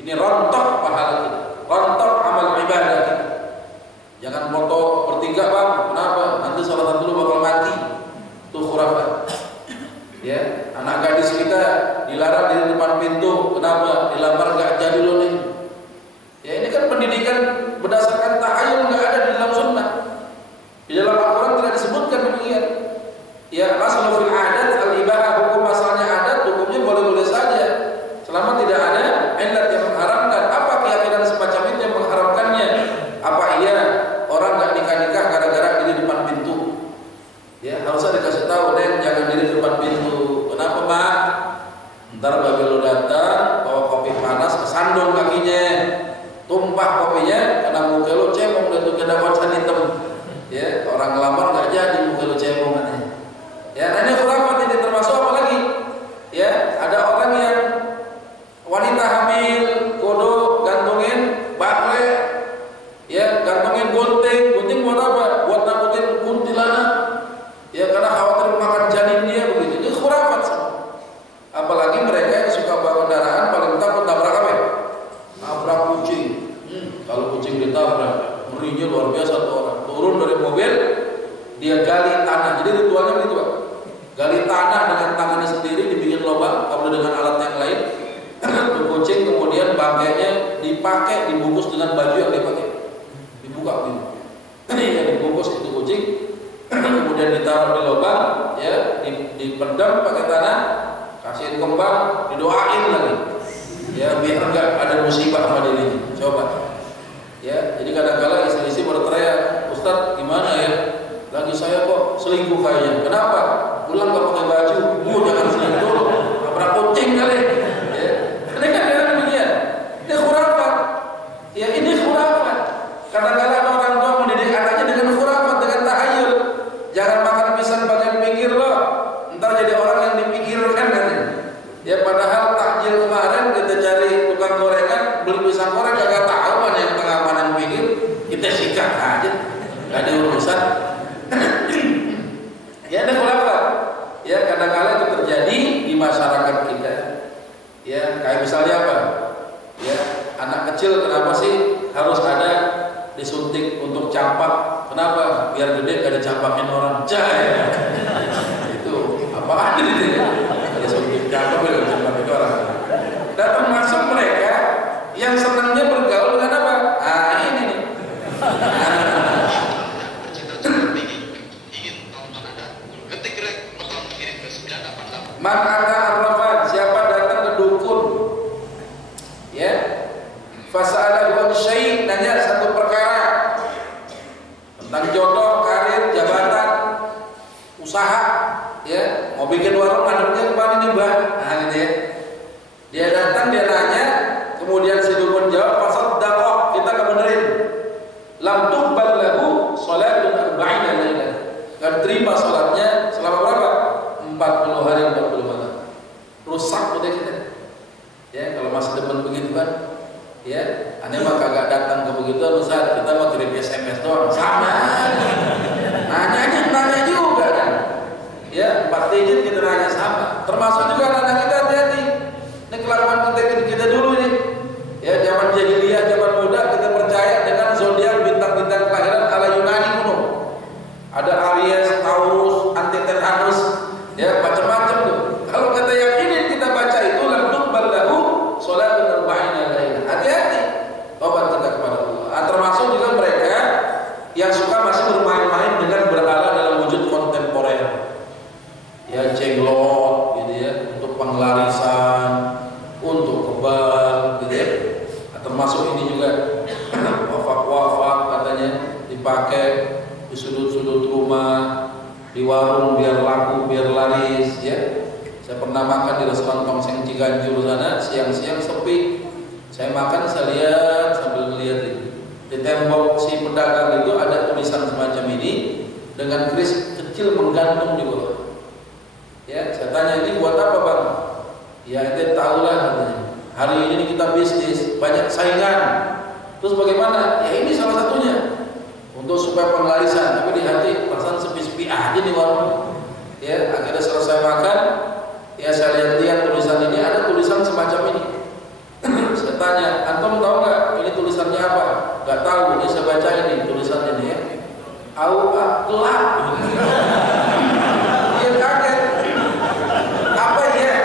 ini rontok pahala kita, rontok amal ibadah kita. Jangan foto bertiga bang, kenapa? Nanti salah satu lu bakal mati. Tuh khurafat. Ya, anak gadis kita dilarang di depan pintu, kenapa? Dilamar nggak jadi lo nih. Ya ini kan pendidikan berdasarkan tahayul nggak ada di dalam sunnah. Di dalam Al-Quran tidak disebutkan demikian. Ya, asal fil adat al-ibahah, hukum asalnya adat, hukumnya boleh-boleh saja. Selama tidak ada illat yang mengharamkan. Apa keyakinan semacam itu yang mengharamkannya? Apa iya orang nggak nikah-nikah gara-gara diri depan pintu? Ya harusnya dikasih tahu, Den, jangan diri depan pintu. Kenapa, Mak? Ntar babi lu datang bawa kopi panas kesandung kakinya, tumpah kopinya, kena muka lu cemong dan tuh kena wacan hitam. Ya orang ngelamar nggak jadi muka lu cemong katanya. Ya ini khurafat, ini termasuk apa lagi? Ya ada orang yang wanita hamil, kudu gantungin bakle, ya gantungin gunting buat apa? Buat nakutin kuntilanak, ya karena khawatir makan janin dia begitu. Ini khurafat semua. Apalagi mereka yang suka bawa kendaraan paling takut tabrak apa? Nabrak kucing. Kalau kucing ditabrak, ngerinya luar biasa tuh orang. Turun dari mobil, dia gali tanah. Jadi ritualnya begitu Pak. Gali tanah dengan tangannya sendiri, dibikin lubang, kemudian dengan alat yang lain. Tuh kucing kemudian bangkainya dipakai, dibungkus dengan baju yang dipakai, dibuka gitu. Ya dibungkus itu kucing, kemudian ditaruh di lubang, ya dipendam pakai tanah, kasihin kembang, didoain lagi. Ya biar enggak ada musibah sama dirinya. Coba. Ya, jadi kadang-kala istri-istri berteriak, Ustaz gimana ya? Lagi saya kok selingkuh kayaknya. Kenapa? Pulang gak pakai baju. Jangan selingkuh, nabrak kucing kali. Ya, ini kan demikian. Ini khurafat. Ya ini khurafat. Kadang-kala ada orang tua mendidik anaknya dengan khurafat, dengan tahayul. Jangan makan pisang bagian pinggir loh. Ntar jadi orang yang dipikirkan katanya. Ya padahal takjil kemarin kita cari tukang gorengan, beli pisang goreng gak tahu mana yang tengah mana yang pinggir. Kita sikat aja. Gak ada urusan. Ya ada khilafah. Ya kadang-kadang itu terjadi di masyarakat kita. Ya kayak misalnya apa? Ya, anak kecil kenapa sih harus ada disuntik untuk campak? Kenapa? Biar gede gak dicampakin orang. Jaya. Itu apaan itu? Ada suntik campak biar dicampakin orang. Dan termasuk mereka yang senangnya bergaul dengan apa? Ah ini nih. Maka arrafat, siapa datang ke dukun, ya, fasa'alahu an syai', nanya satu perkara tentang jodoh, karir, jabatan, usaha, ya, mau bikin warung ngadepnya kemana nih Mbak? Nah gitu ya. Dia datang, dia nanya, kemudian si dukun jawab, fasaddaqah, kita kebenerin. Lam tuqbal lahu salatun arba'ina lailah. Dan terima salatnya selama berapa? 40 hari 40 malam. Rusak udah kita. Ya, kalau masih demen begitu kan. Ya, aneh mah kagak datang ke begituan Ustaz, kita mau kirim SMS doang. Sama. Nanya juga kan. Ya, 4 digit kita nanya sama. Termasuk juga anak kita hati-hati. Ini kelakuan kita dulu ini. Ya, zaman jahiliyah, zaman muda kita percaya dengan zodiak bintang-bintang kelahiran ala Yunani kuno. Ada Aries, Taurus, Antitenanus, ya macam-macam tuh. Kalau kata yakinin kita baca itu lam tuqbal lahu salatun arba'ina lailah. Hati-hati. Tobat kita kepada Allah. Termasuk juga mereka yang suka masih bermain-main dengan berhala dalam wujud kontemporer. Ya jenglot gitu ya, untuk penglarisan, untuk kebal gitu ya. Termasuk ini juga wafak katanya dipakai di sudut-sudut rumah, di warung biar laku, biar laris ya. Saya pernah makan di restoran Tongseng Ciganjur sana, siang-siang sepi. Saya makan, saya lihat sambil melihat itu. Di tembok si pedagang itu ada tulisan semacam ini dengan keris kecil menggantung di bawah. Ya, saya tanya ini buat apa Bang? Ya ente tahulah katanya. Hari ini kita bisnis banyak saingan. Terus bagaimana? Ya ini salah satunya untuk supaya penglarisan. Tapi di hati perasaan sepi-sepi aja di warung. Ya akhirnya selesai makan. Ya saya lihat tulisan ini, ada tulisan semacam ini. Saya tanya, antum tahu nggak ini tulisannya apa? Nggak tahu. Ini saya baca ini tulisan ini ya. Au kelak. Dia kaget. Apa ya?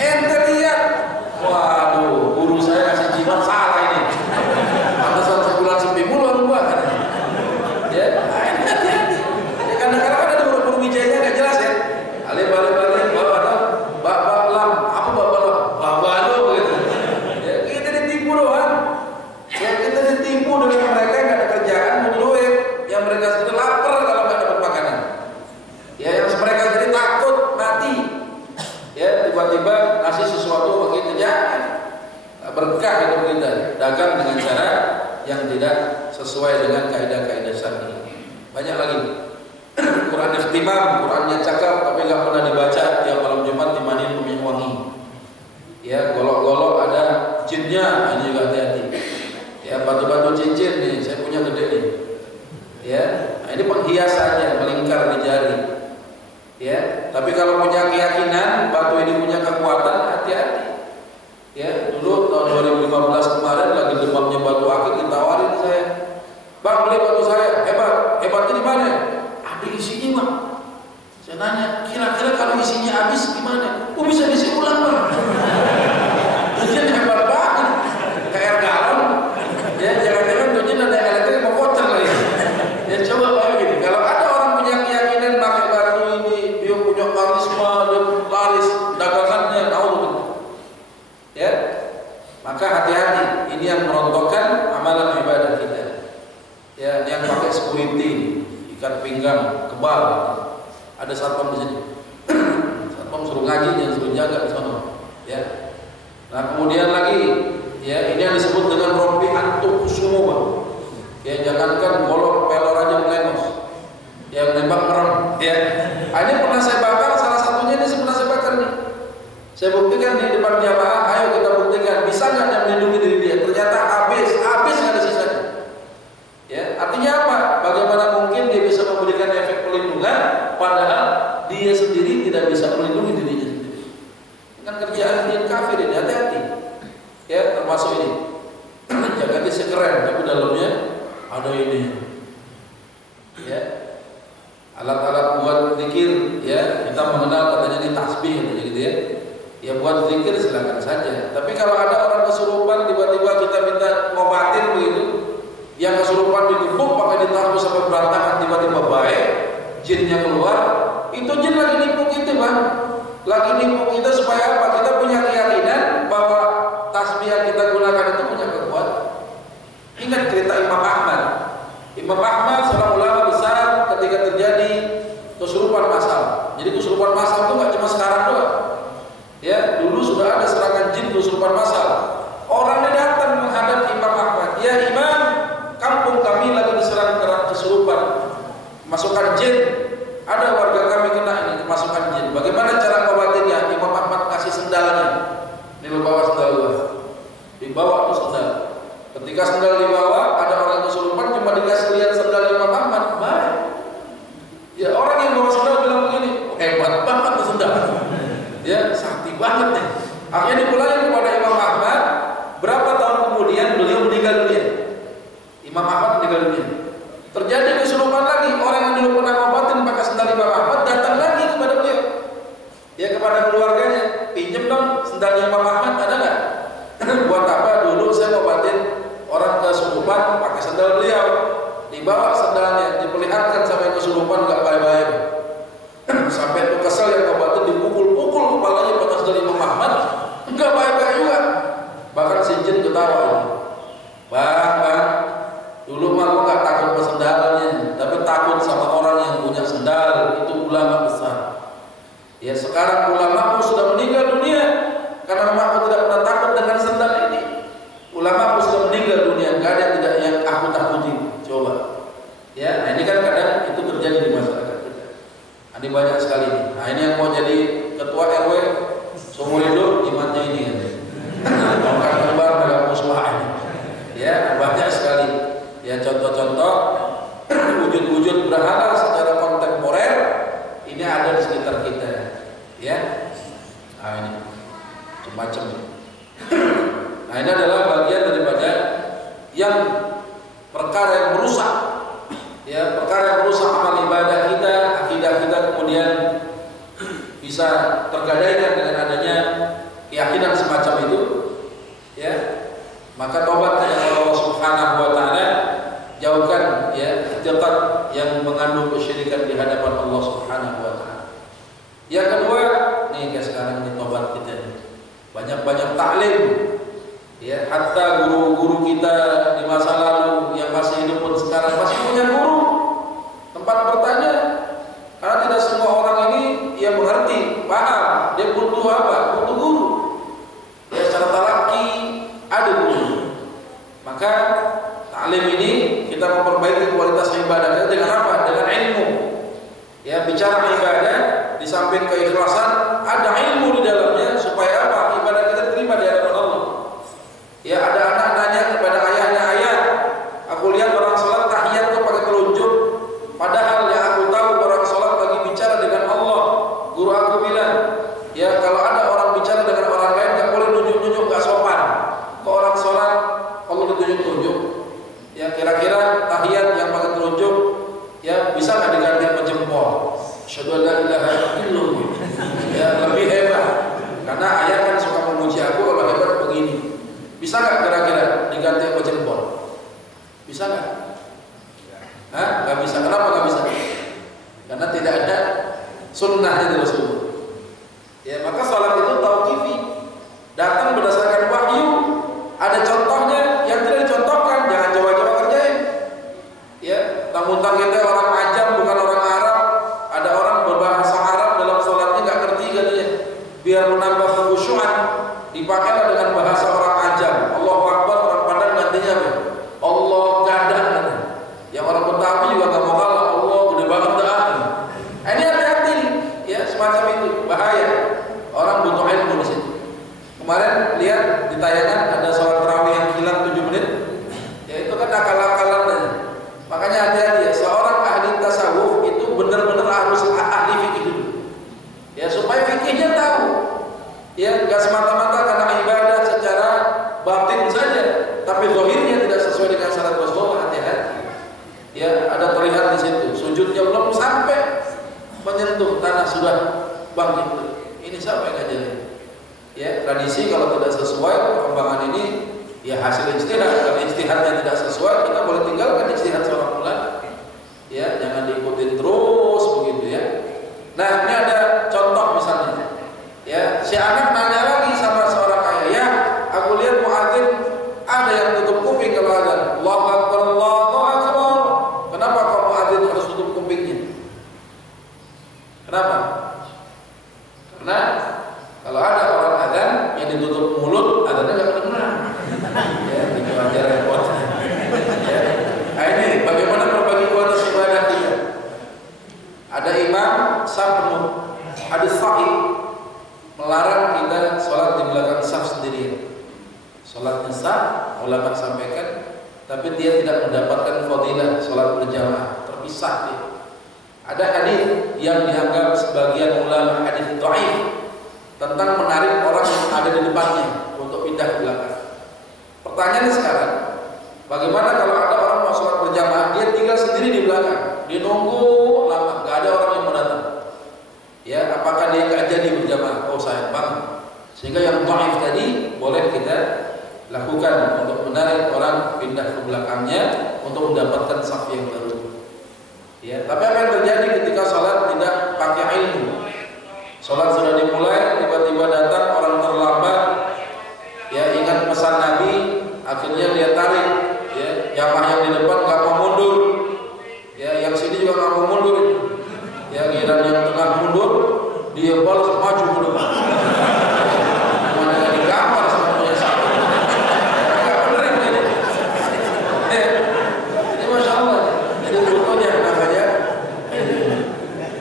Ente lihat. Waduh, guru saya kasih jimat salah ini. Pantesan sebulan sepi mulu Mbak. Ya, hati-hati. Ya, kadang-kadang ada guru-guru wijaya nggak jelas ya. Alif-alif bapak lam, apa bapak lam? Bapak lo begitu. Ya, kita ditipu doang. Ya, kita ditipu dengan mereka yang nggak ada kerjaan, mau duit. Yang mereka sedang lapar kalau nggak dapat makanan. Ya, yang mereka jadi takut mati. Ya, tiba-tiba ngasih sesuatu begitu jangan. Berkah hidup kita. Dagang dengan cara yang tidak sesuai dengan kaidah-kaidah syar'i. Banyak lagi. Quran ikhtimam, Qurannya cakap tapi nggak pernah dibaca tiap malam Jumat dimandiin minyak wangi. Ya, golok-golok ada jinnya, ini juga hati-hati. Ya, batu-batu cincin nih, saya punya gede nih. Ya, nah ini penghiasannya melingkar di jari. Ya, tapi kalau punya keyakinan batu ini punya kekuatan, hati-hati. Ya, dulu tahun 2015 kemarin lagi demamnya batu akik ditawarin saya. Bang, beli batu saya, hebat. Hebatnya di mana? Ada isinya, Bang. Saya nanya, kira-kira kalau isinya habis gimana? Oh, bisa diisi ulang, Bang. Tujuan hebat banget. Kayak air galon. Ya, jangan-jangan tujuan ada elektrik mau kotor lagi. Ya, coba bayangin. Kalau ada orang punya keyakinan pakai batu ini, dia punya karisma, dia laris, dagangannya, tahu betul. Ya, maka hati-hati. Ini yang merontokkan amalan ibadah kita. Ya, yang pakai security, ikat pinggang, kebal. Ada satpam di sini. Satpam suruh ngaji, jangan suruh jaga di sana. Ya. Nah, kemudian lagi, ya ini yang disebut dengan rompi antuk semua. Ya, jangankan golok pelor aja melengos. Yang nembak merem. Ya. Ini pernah saya bakar, salah satunya ini pernah saya bakar nih. Saya buktikan di depan jamaah, ayo kita buktikan bisa nggak yang melindungi diri dia. Ternyata habis nggak ada sisanya. Ya, artinya apa? Bagaimana mungkin dia bisa memberikan efek pelindungan padahal dia sendiri tidak bisa melindungi dirinya sendiri. Kan kerjaan dia kafir ini, hati-hati. Ya, termasuk ini. Jaketnya sekeren tapi dalamnya ada ini. Ya. Alat-alat buat zikir, ya kita mengenal katanya ini tasbih gitu ya. Ya buat zikir silakan saja. Tapi kalau ada orang kesurupan tiba-tiba kita minta ngobatin begitu, yang kesurupan ditumpuk pakai ditaruh sampai berantakan tiba-tiba baik, jinnya keluar, itu jin lagi nipu kita, Bang. Lagi nipu kita supaya apa? Kita punya keyakinan bahwa tasbih yang kita gunakan itu punya kekuatan. Ingat cerita Imam Ahmad. Imam Ahmad seorang ulama besar ketika terjadi kesurupan massal. Jadi kesurupan massal itu nggak cuma sekarang doang. Ya, dulu sudah ada serangan jin kesurupan massal. Orangnya datang menghadap Imam Ahmad. Ya Imam, kampung kami lagi diserang kesurupan, masukkan jin. Ada warga kami kena ini kemasukan jin. Bagaimana cara ngobatinnya? Imam Ahmad kasih sendalnya. Ini bawa sendal gua. Dibawa tuh sendal. Ketika sendal dibawa, ada orang kesurupan cuma dikasih lihat sendal Imam Ahmad. Baik. Ya orang yang bawa sendal bilang begini, hebat banget tuh sendal. Ya sakti banget nih. Akhirnya dipulangin kepada Imam Ahmad. Berapa tahun kemudian beliau meninggal dunia. Imam Ahmad meninggal dunia. Terjadi kesurupan lagi. Orang yang dulu pernah ngobatin pakai sendal Imam Ahmad datang lagi kepada beliau. Ya kepada keluarganya, pinjem dong sendalnya Imam Ahmad, ada nggak? Buat apa? Dulu saya ngobatin orang kesurupan pakai sendal beliau. Dibawa sendalnya, diperlihatkan sampai kesurupan nggak baik-baik. Sampai itu kesel yang ngobatin dipukul-pukul kepalanya pakai sendal Imam Ahmad, nggak baik-baik juga. Bahkan si jin ketawa ini. Bang, dulu mah aku nggak takut sama sendalnya, tapi takut sama orang yang punya sendal. Itu ulama besar. Ya sekarang ulama sudah meninggal dunia karena aku tidak pernah takut dengan sendal ini. Ulama sudah meninggal dunia, nggak ada yang aku takuti. Coba. Ya, nah ini kan kadang itu terjadi di masyarakat kita. Ini banyak sekali nih. Nah ini yang mau jadi ketua RW seumur hidup imannya ini kan. Tongkat kembar dalam muslah ini. Ya banyak sekali. Ya contoh-contoh wujud-wujud berhala secara kontemporer ini ada di sekitar kita. Ya, nah ini macam-macam. Nah ini adalah bagian daripada yang perkara yang merusak, ya perkara yang merusak amal ibadah kita, akidah kita, kemudian bisa tergadaikan dengan adanya keyakinan semacam itu, ya maka tobat kepada Allah Subhanahu Wa Taala, jauhkan ya i'tiqad yang mengandung kesyirikan di hadapan Allah Subhanahu Wa Taala. Yang kedua, nih kayak sekarang ini tobat kita nih. Banyak-banyak taklim. Ya, hatta guru-guru kita di masa lalu yang masih hidup pun sekarang masih punya guru. Tempat bertanya. Karena tidak semua orang ini yang mengerti, paham, dia butuh apa? Butuh guru. Ya, secara talaki ada guru. Maka taklim ini kita memperbaiki kualitas ibadah kita dengan apa? Dengan ilmu. Ya, bicara ibadah di samping keikhlasan ada ilmu di dalamnya supaya apa? Ibadah kita diterima di hadapan Allah. Ya ada anak nanya kepada ayahnya, ayah, aku lihat orang sholat tahiyat tuh pakai telunjuk. Padahal yang aku tahu orang sholat lagi bicara dengan Allah. Guru aku bilang, ya kalau ada orang bicara dengan orang lain nggak boleh nunjuk-nunjuk, nggak sopan. Kok orang sholat kalau ditunjuk-tunjuk? Ya kira-kira tahiyat yang pakai telunjuk, ya bisa nggak diganti sama jempol? Asyhadu an la ilaha illallah. Ya lebih hebat. Karena ayah kan suka memuji aku kalau hebat begini. Bisa nggak kira-kira diganti apa jempol? Bisa nggak? Hah? Nggak bisa. Kenapa nggak bisa? Karena tidak ada sunnahnya dari Rasulullah. Ya maka salat itu tauqifi, datang berdasarkan wahyu. Ada contohnya yang tidak dicontohkan, jangan coba-coba kerjain. Ya, tentang kita orang ajam bukan orang Arab. Ada orang berbahasa Arab dalam salatnya nggak ngerti katanya. Biar menambah kekhusyuan, dipakailah dengan bahasa orang ajam. Allahu Akbar, orang Padang gantinya apa? Allah gadang katanya. Yang orang Betawi juga nggak mau kalah. Allah gede banget dah. Ini hati-hati, ya semacam itu bahaya. Orang butuh batin saja, tapi zahirnya tidak sesuai dengan syarat wudu, hati-hati. Ya, ada terlihat di situ, sujudnya belum sampai menyentuh tanah sudah bangkit. Ini siapa yang ngajarin? Ya, tradisi kalau tidak sesuai perkembangan ini, ya hasil ijtihad. Kalau ijtihadnya tidak sesuai, kita boleh tinggalkan ijtihad seorang ulama. Ya, jangan diikutin terus begitu ya. Nah, ini ada contoh misalnya. Ya, si anak nanya lagi sama seorang ayah, ya, aku lihat muadzin ada yang tutup kuping kalau azan. Allahu Akbar, Allahu Akbar. Kenapa kau muadzin harus tutup kupingnya? Kenapa? Karena kalau ada orang azan yang ditutup mulut, azannya nggak kedengeran. Ya, itu aja repot. Ya. Nah, ini bagaimana berbagi kualitas ibadah kita? Ada imam sabnu hadis sahih melarang kita sholat di belakang saf sendirian. Sholatnya sah, ulama sampaikan, tapi dia tidak mendapatkan fadilah sholat berjamaah, terpisah dia. Ada hadis yang dianggap sebagian ulama hadis dhaif tentang menarik orang yang ada di depannya untuk pindah ke belakang. Pertanyaannya sekarang, bagaimana kalau ada orang mau sholat berjamaah, dia tinggal sendiri di belakang, dia nunggu lama, nggak ada orang yang mau datang. Ya, apakah dia nggak jadi berjamaah? Oh, sayang banget. Sehingga yang dhaif tadi boleh kita lakukan untuk menarik orang pindah ke belakangnya untuk mendapatkan saf yang baru. Ya, tapi apa yang terjadi ketika sholat tidak pakai ilmu? Sholat sudah dimulai, tiba-tiba datang orang terlambat. Ya, ingat pesan Nabi, akhirnya dia tarik. Ya, jamaah yang di depan nggak mau mundur. Ya, yang sini juga nggak mau mundur. Ya, giliran yang tengah mundur, dia balas maju ke depan. Mana yang digambar semuanya sama. Nggak bener ini. Ini masya Allah. Jadi fotonya namanya,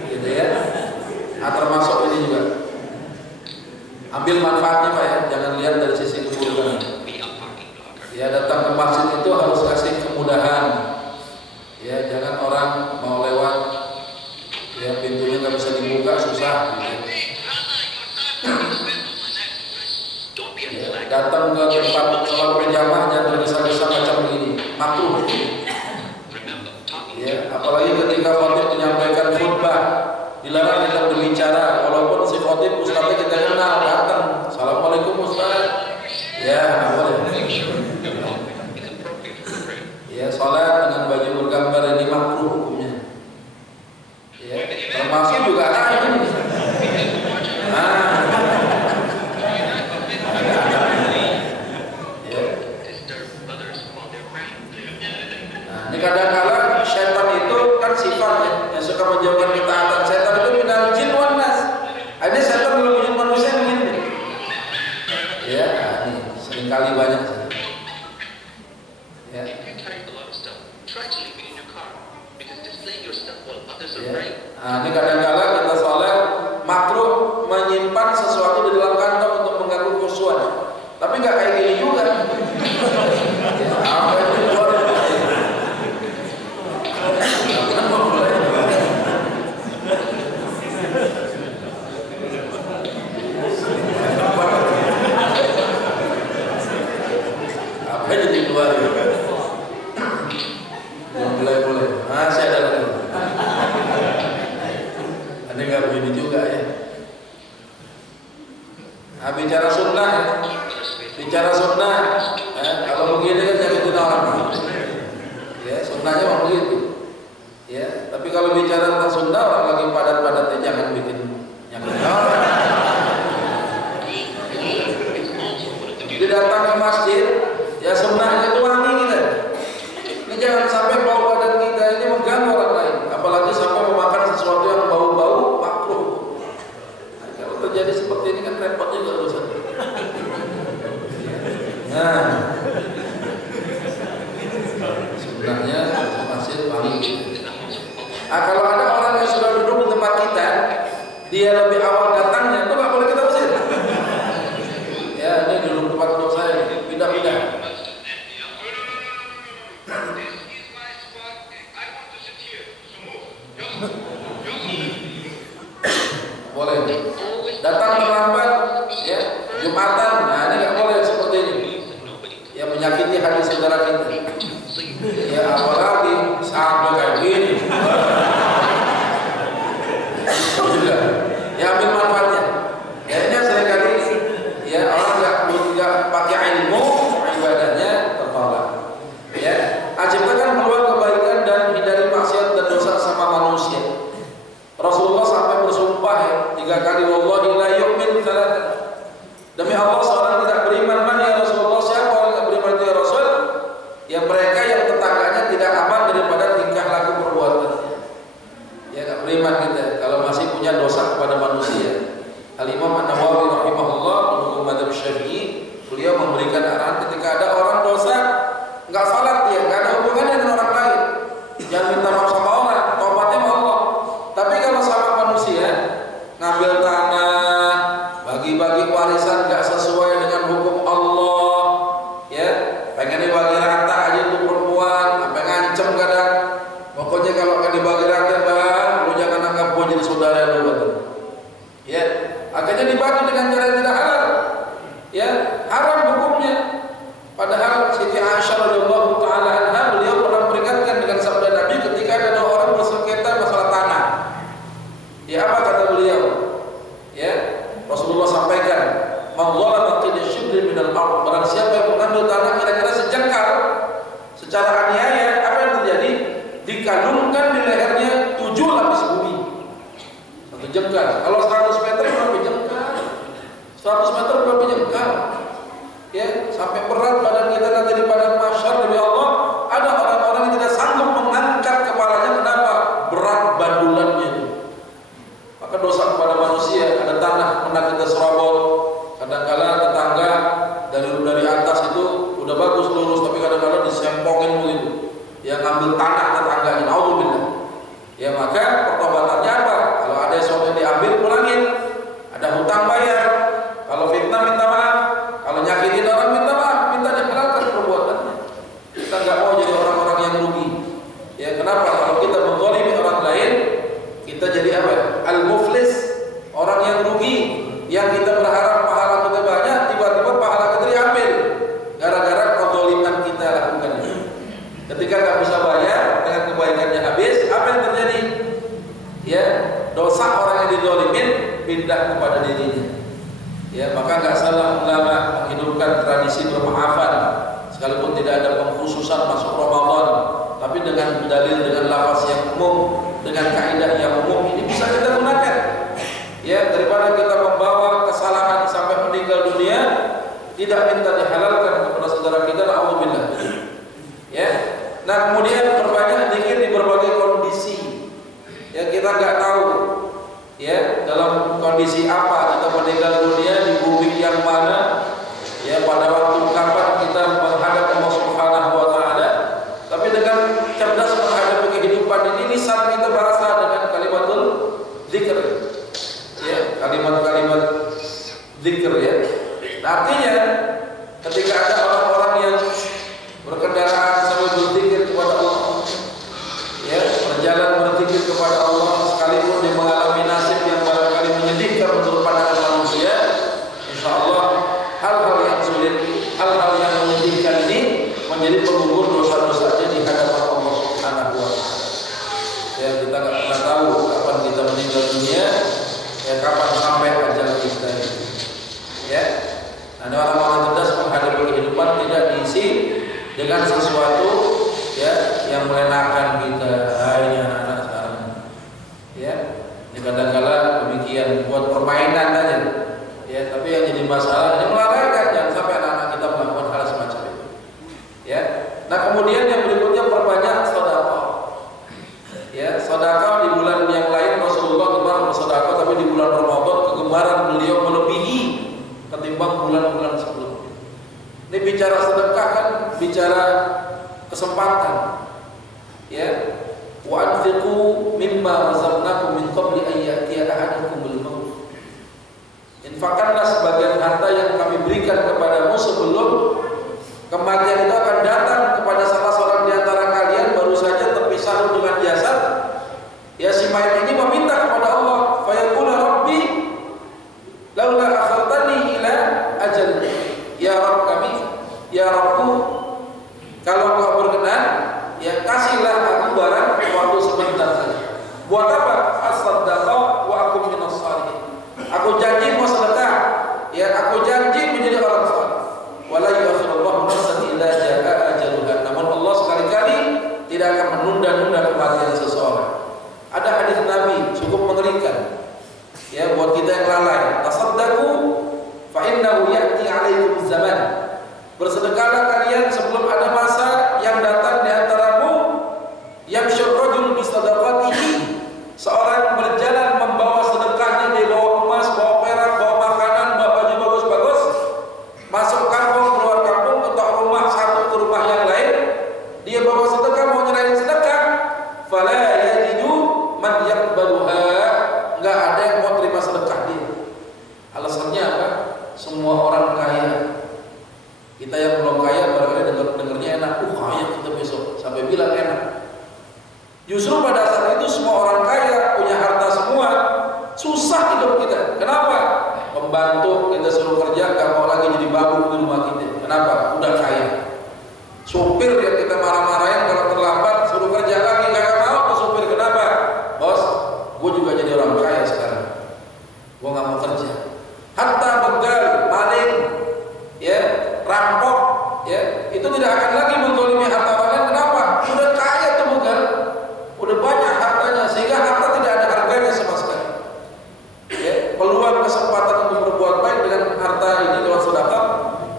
gitu ya. Nah, termasuk ini juga. Ambil manfaatnya Pak ya, jangan lihat dari sisi keburukan. Ya, datang ke masjid itu harus kasih kemudahan. Ya, jangan orang mau lewat, ya pintunya nggak bisa dibuka, susah. Ya, datang ke tempat sholat berjamaah jangan tergesa-gesa macam begini, makruh. Ya, apalagi ketika khatib menyampaikan khutbah, dilarang kita berbicara, walaupun si khatib ustaznya kita kenal, datang, assalamualaikum ustaz. Ya, boleh. Ya, sholat dengan baju bergambar ini makruh hukumnya. Ya, termasuk juga ini. Nah, ya. Nah, ini kadang-kadang syaitan itu kan sifatnya yang suka menjauhkan ketaatan. Syaitan itu minal jin wan nas. Ini syaitan belum wujud manusia begini. Ya, ini seringkali banyak. Ya. Nah, ini kadang-kadang kita sholat makruh menyimpan sesuatu di dalam kantong untuk mengganggu khusyuk. Tapi nggak kayak gini juga. Ya, apa itu keluar? Apa jadi keluar? Boleh. Ah, saya ada lagi. Ini nggak begini juga ya. Nah, bicara sunnah, kalau begini kan nyakitin orang. Ya, sunnahnya memang begitu. Ya, tapi kalau bicara tentang sunnah, orang lagi padat-padatnya jangan bikin nyakitin orang. Jadi datang ke masjid, ya sunnahnya itu wangi kita. Ini jangan sampai bau badan kita ini mengganggu orang lain, apalagi sampai memakan sesuatu yang bau-bau makruh. Nah, kalau terjadi seperti ini kan repot juga urusan. Nah, sunnahnya masjid wangi. Nah, kalau ada orang yang sudah duduk di tempat kita, dia lebih awal datangnya, itu nggak boleh kita usir. Ya, ini duduk tempat saya, pindah-pindah. menyakiti hati saudara kita. Ya apalagi sampai kayak gini. Juga. Ya ambil manfaatnya. Ya ini seringkali ya orang nggak pakai ilmu ibadahnya tertolak. Ya, ciptakan peluang kebaikan dan hindari maksiat dan dosa sama manusia. Rasulullah sampai bersumpah ya 3 kali, wallahi la yu'min tsalatsan. Demi Allah seorang tidak beriman. Man ya Rasulullah, siapa orang yang beriman itu ya Rasul? Ya mereka yang tetangganya tidak aman daripada tingkah laku perbuatan. Ya enggak beriman kita kalau masih punya dosa kepada manusia. Al-Imam An-Nawawi rahimahullah menurut mazhab Syafi'i, beliau memberikan arahan ketika ada orang dosa enggak salat dia, enggak ada hubungannya dengan orang lain, jangan minta maaf sama orang, taubatnya sama Allah. Tapi kalau sama manusia, ngambil tanah, bagi-bagi warisan enggak sesuai dengan hukum Allah, ya, pengen dibagi rata aja untuk perempuan, sampai ngancem kadang. Pokoknya kalau akan dibagi rata, Bang, lu jangan anggap gua jadi saudara lu, gitu. Ya, akhirnya dibagi dengan cara yang tidak halal. Ya, haram hukumnya. Padahal Siti Aisyah radhiyallahu taala anha, beliau pernah peringatkan dengan sabda Nabi ketika ada 2 orang bersengketa masalah tanah. Ya, apa kata beliau? Ya, Rasulullah sampaikan, "Man zalama qid shibrin min al-ardh." Barang siapa yang mengambil tanah kira-kira sejengkal secara aniaya, apa yang terjadi? Dikalungkan di lehernya 7 lapis bumi. 1 jengkal. Kalau 100 meter berapa jengkal? 100 meter berapa jengkal? Ya, sampai berat badan kita nanti di padang mahsyar demi Allah. Ada orang-orang yang tidak sanggup mengangkat kepalanya. Kenapa? Berat bandulannya. Maka dosa kepada manusia. Ada tanah pernah kita serobot. Kadang-kala tetangga dari atas itu udah bagus lurus, tapi kadang-kadang disempongin begitu. Yang ngambil tanah tetangganya. Nauzubillah. Ya, maka pertobatannya apa? Kalau ada sesuatu yang diambil, pulangin. Ada hutang bayar. Kalau fitnah minta maaf. Kalau nyakitin orang minta maaf, minta dihalalkan perbuatannya. Kita nggak mau jadi orang-orang yang rugi. Ya, kenapa? Kalau kita menzalimi orang lain, kita jadi apa? Al-muflis, orang yang rugi. Yang kita berharap pahala kita banyak, tiba-tiba pahala kita diambil gara-gara kezaliman kita lakukan itu. Ketika nggak bisa bayar, dengan kebaikannya habis, apa yang terjadi? Ya, dosa orang yang dizalimin pindah kepada dirinya. Ya, maka nggak salah ulama menghidupkan tradisi bermaafan, sekalipun tidak ada pengkhususan masuk Ramadan, tapi dengan dalil, dengan lafaz yang umum, dengan kaidah yang umum, ini bisa kita gunakan. Ya, daripada kita membawa kesalahan sampai meninggal dunia, tidak minta dihalalkan kepada saudara kita, na'udzubillah. Ya, nah kemudian perbanyak zikir di berbagai kondisi. Ya, kita nggak tahu. Ya, dalam kondisi apa kita meninggal dunia, di bumi yang mana, ya, pada waktu kapan kita menghadap Allah Subhanahu wa taala. Tapi dengan cerdas menghadapi kehidupan ini, lisan kita bahasa dengan kalimatul zikr. Ya, kalimat-kalimat zikr ya. Nah, artinya ketika ada orang-orang yang berkendaraan sambil berzikir kepada Allah, ya, berjalan berzikir kepada Allah, sekalipun dia mengalami nasib yang barangkali menyedihkan menurut pandangan manusia, insya Allah hal-hal yang sulit, hal-hal yang menyedihkan ini menjadi penggugur dosa-dosanya di hadapan Allah Subhanahu wa taala. Ya, kita nggak pernah tahu kapan kita meninggal dunia, ya, kapan sampai ajal kita. Ya, ada orang-orang cerdas menghadapi kehidupan tidak diisi dengan sesuatu, ya, yang melenakan kita. Ini anak-anak sekarang, ya, ini kadang-kala demikian, buat permainan aja, ya, tapi yang jadi masalah ini melalaikan, jangan sampai anak-anak kita melakukan hal semacam itu. Ya, nah kemudian yang berikutnya perbanyak sedekah. Ya, sedekah di bulan yang lain Rasulullah gemar bersedekah, tapi di bulan Ramadan kegemaran beliau melebihi ketimbang bulan-bulan sebelumnya. Ini bicara sedekah kan bicara kesempatan. Ya, wa anfiqu mimma razaqnakum min qabli an ya'tiya ahadakumul maut. Infakkanlah sebagian harta yang kami berikan kepadamu sebelum kematian itu akan datang kepada salah seorang di antara kalian, baru saja terpisah dengan jasad. Ya, si mayat ini meminta kepada Allah, fa yaqulu rabbi laula akhartani ila ajal. Ya Rabb kami, ya Rabbku, kematian seseorang. Ada hadis Nabi cukup mengerikan, ya, buat kita yang lalai. Tasaddaqu fa innahu ya'ti 'alaikum zaman. Bersedekahlah kalian sebelum ada masa yang datang di antaramu yamshur rajul bi sadaqatihi. Seorang berjalan membawa sedekahnya, dia bawa emas, bawa perak, bawa makanan, bawa baju bagus-bagus, masuk kampung, keluar kampung, ketok rumah satu ke rumah yang lain, dia bawa sedekah, mau nyerahin sedekah, fala yajidu man yaqbaluha, enggak ada yang mau terima sedekah dia. Alasannya apa? Semua orang kaya. Kita yang belum kaya barangkali dengarnya enak, kaya kita besok, sampai bilang enak. Justru pada saat itu semua orang kaya, punya harta semua, susah hidup kita. Kenapa? Pembantu kita suruh kerja, gak mau lagi jadi babu di rumah kita. Kenapa? Udah kaya. Supir yang kita marah-marahin kalau terlambat suruh kerja lagi, gak mau ke supir. Kenapa? Bos, gue juga jadi orang kaya sekarang, gue gak mau kerja. Hatta begal, maling, ya, rampok, ya, itu tidak akan lagi menzalimi harta orang lain. Kenapa? Udah kaya tuh begal, udah banyak hartanya, sehingga harta tidak ada harganya sama sekali. Ya, peluang kesempatan untuk berbuat baik dengan harta ini lewat sedekah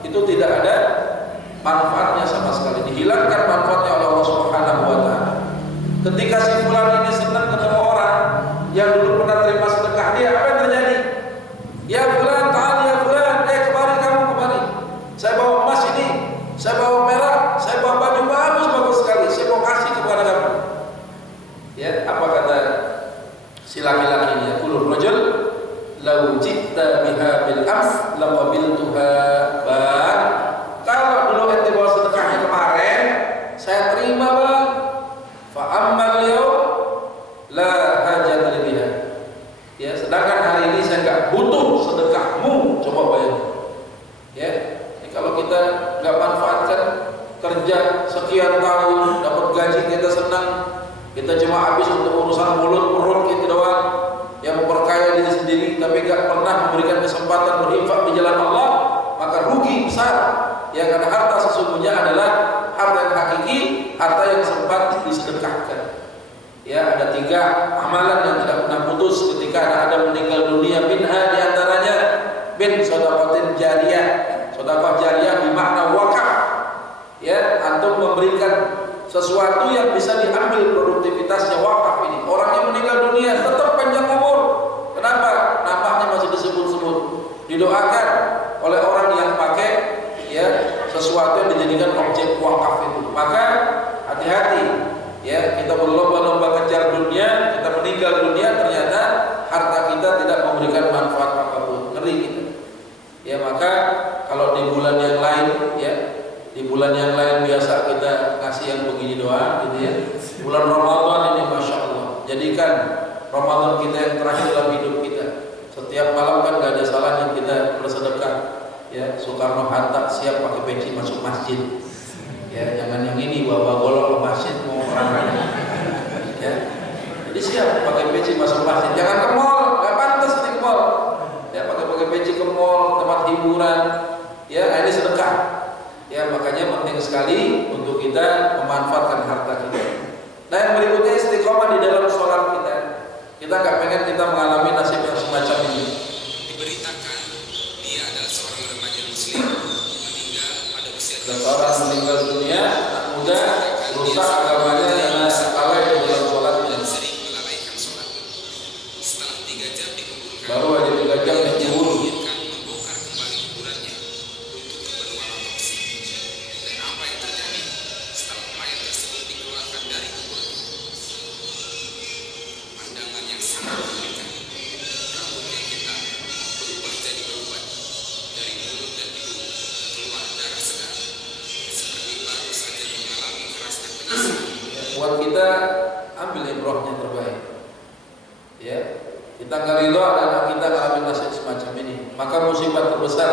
itu tidak ada manfaatnya sama sekali, dihilangkan manfaatnya oleh Allah Subhanahu wa taala. Ketika si fulan ini senang ketemu orang yang dulu pernah terima sedekah dia, apa yang terjadi? Ya fulan, ta'al ya fulan, kemari kamu kemari. Saya bawa emas ini, saya bawa merah, saya bawa baju bagus sekali, saya mau kasih kepada kamu. Ya, apa kata si laki-laki ini? Yaqulur rajul law ji'ta biha bil ams laqabiltuha. Bang, kalau dulu ente bawa sedekahnya kemarin, saya terima, Bang. Fa ammal yaum la hajat li biha. Ya, sedangkan hari ini saya enggak butuh sedekahmu, coba bayangin. Ya, ini kalau kita enggak manfaatkan kerja sekian tahun, dapat gaji kita senang, kita cuma habis untuk urusan mulut perut kita doang, yang memperkaya diri sendiri, tapi gak pernah memberikan kesempatan berinfak di jalan Allah, maka rugi besar. Ya, karena harta sesungguhnya adalah harta yang hakiki, harta yang sempat disedekahkan. Ya, ada 3 amalan yang tidak pernah putus ketika anak Adam meninggal dunia. Minha diantaranya bin sedekah jariyah. Sedekah jariyah bermakna wakaf. Ya, antum memberikan sesuatu yang bisa diambil produktivitasnya, wakaf ini. Orang yang meninggal dunia tetap panjang umur. Kenapa? Namanya masih disebut-sebut. Didoakan oleh orang yang pakai, ya, sesuatu yang dijadikan objek wakaf itu. Maka hati-hati, ya, kita berlomba-lomba kejar dunia, kita meninggal dunia, ternyata harta kita tidak memberikan manfaat apapun. Ngeri kita. Ya, maka kalau di bulan yang lain, ya, di bulan yang lain biasa kita ngasih yang begini doang, gitu ya. Bulan Ramadan ini, masya Allah, jadikan Ramadan kita yang terakhir dalam hidup kita. Setiap malam kan gak ada salahnya kita bersedekah. Ya, Soekarno-Hatta siap pakai peci masuk masjid. Ya, jangan yang ini bawa golok ke masjid mau orang. Ya, jadi siap pakai peci masuk masjid. Jangan ke mall, gak pantas di mall. Ya, pakai peci ke mall, tempat hiburan. Ya, ini sedekah. Ya, makanya penting sekali untuk kita memanfaatkan harta kita. Nah, yang berikutnya istiqomah di dalam sholat kita. Kita nggak pengen kita mengalami nasib yang semacam ini. Diberitakan dia adalah seorang remaja muslim meninggal pada usia 12 Seorang meninggal dunia, anak muda, rusak agamanya karena lalai di dalam sholatnya. dan sering melalaikan sholat. Setelah 3 jam dikuburkan, Baru aja 3 jam dikubur. menginginkan membongkar kembali kuburannya untuk keperluan otopsi. Dan apa yang terjadi setelah mayat tersebut dikeluarkan dari kuburan? Pandangan yang sangat mengerikan. Rambutnya kita berubah jadi beruban. Dari mulut dan hidung keluar darah segar, seperti baru saja mengalami keraskan penyiksaan. Buat kita ambil ibrohnya terbaik. Ya, kita nggak ridho anak kita mengalami nasib semacam ini. Maka musibah terbesar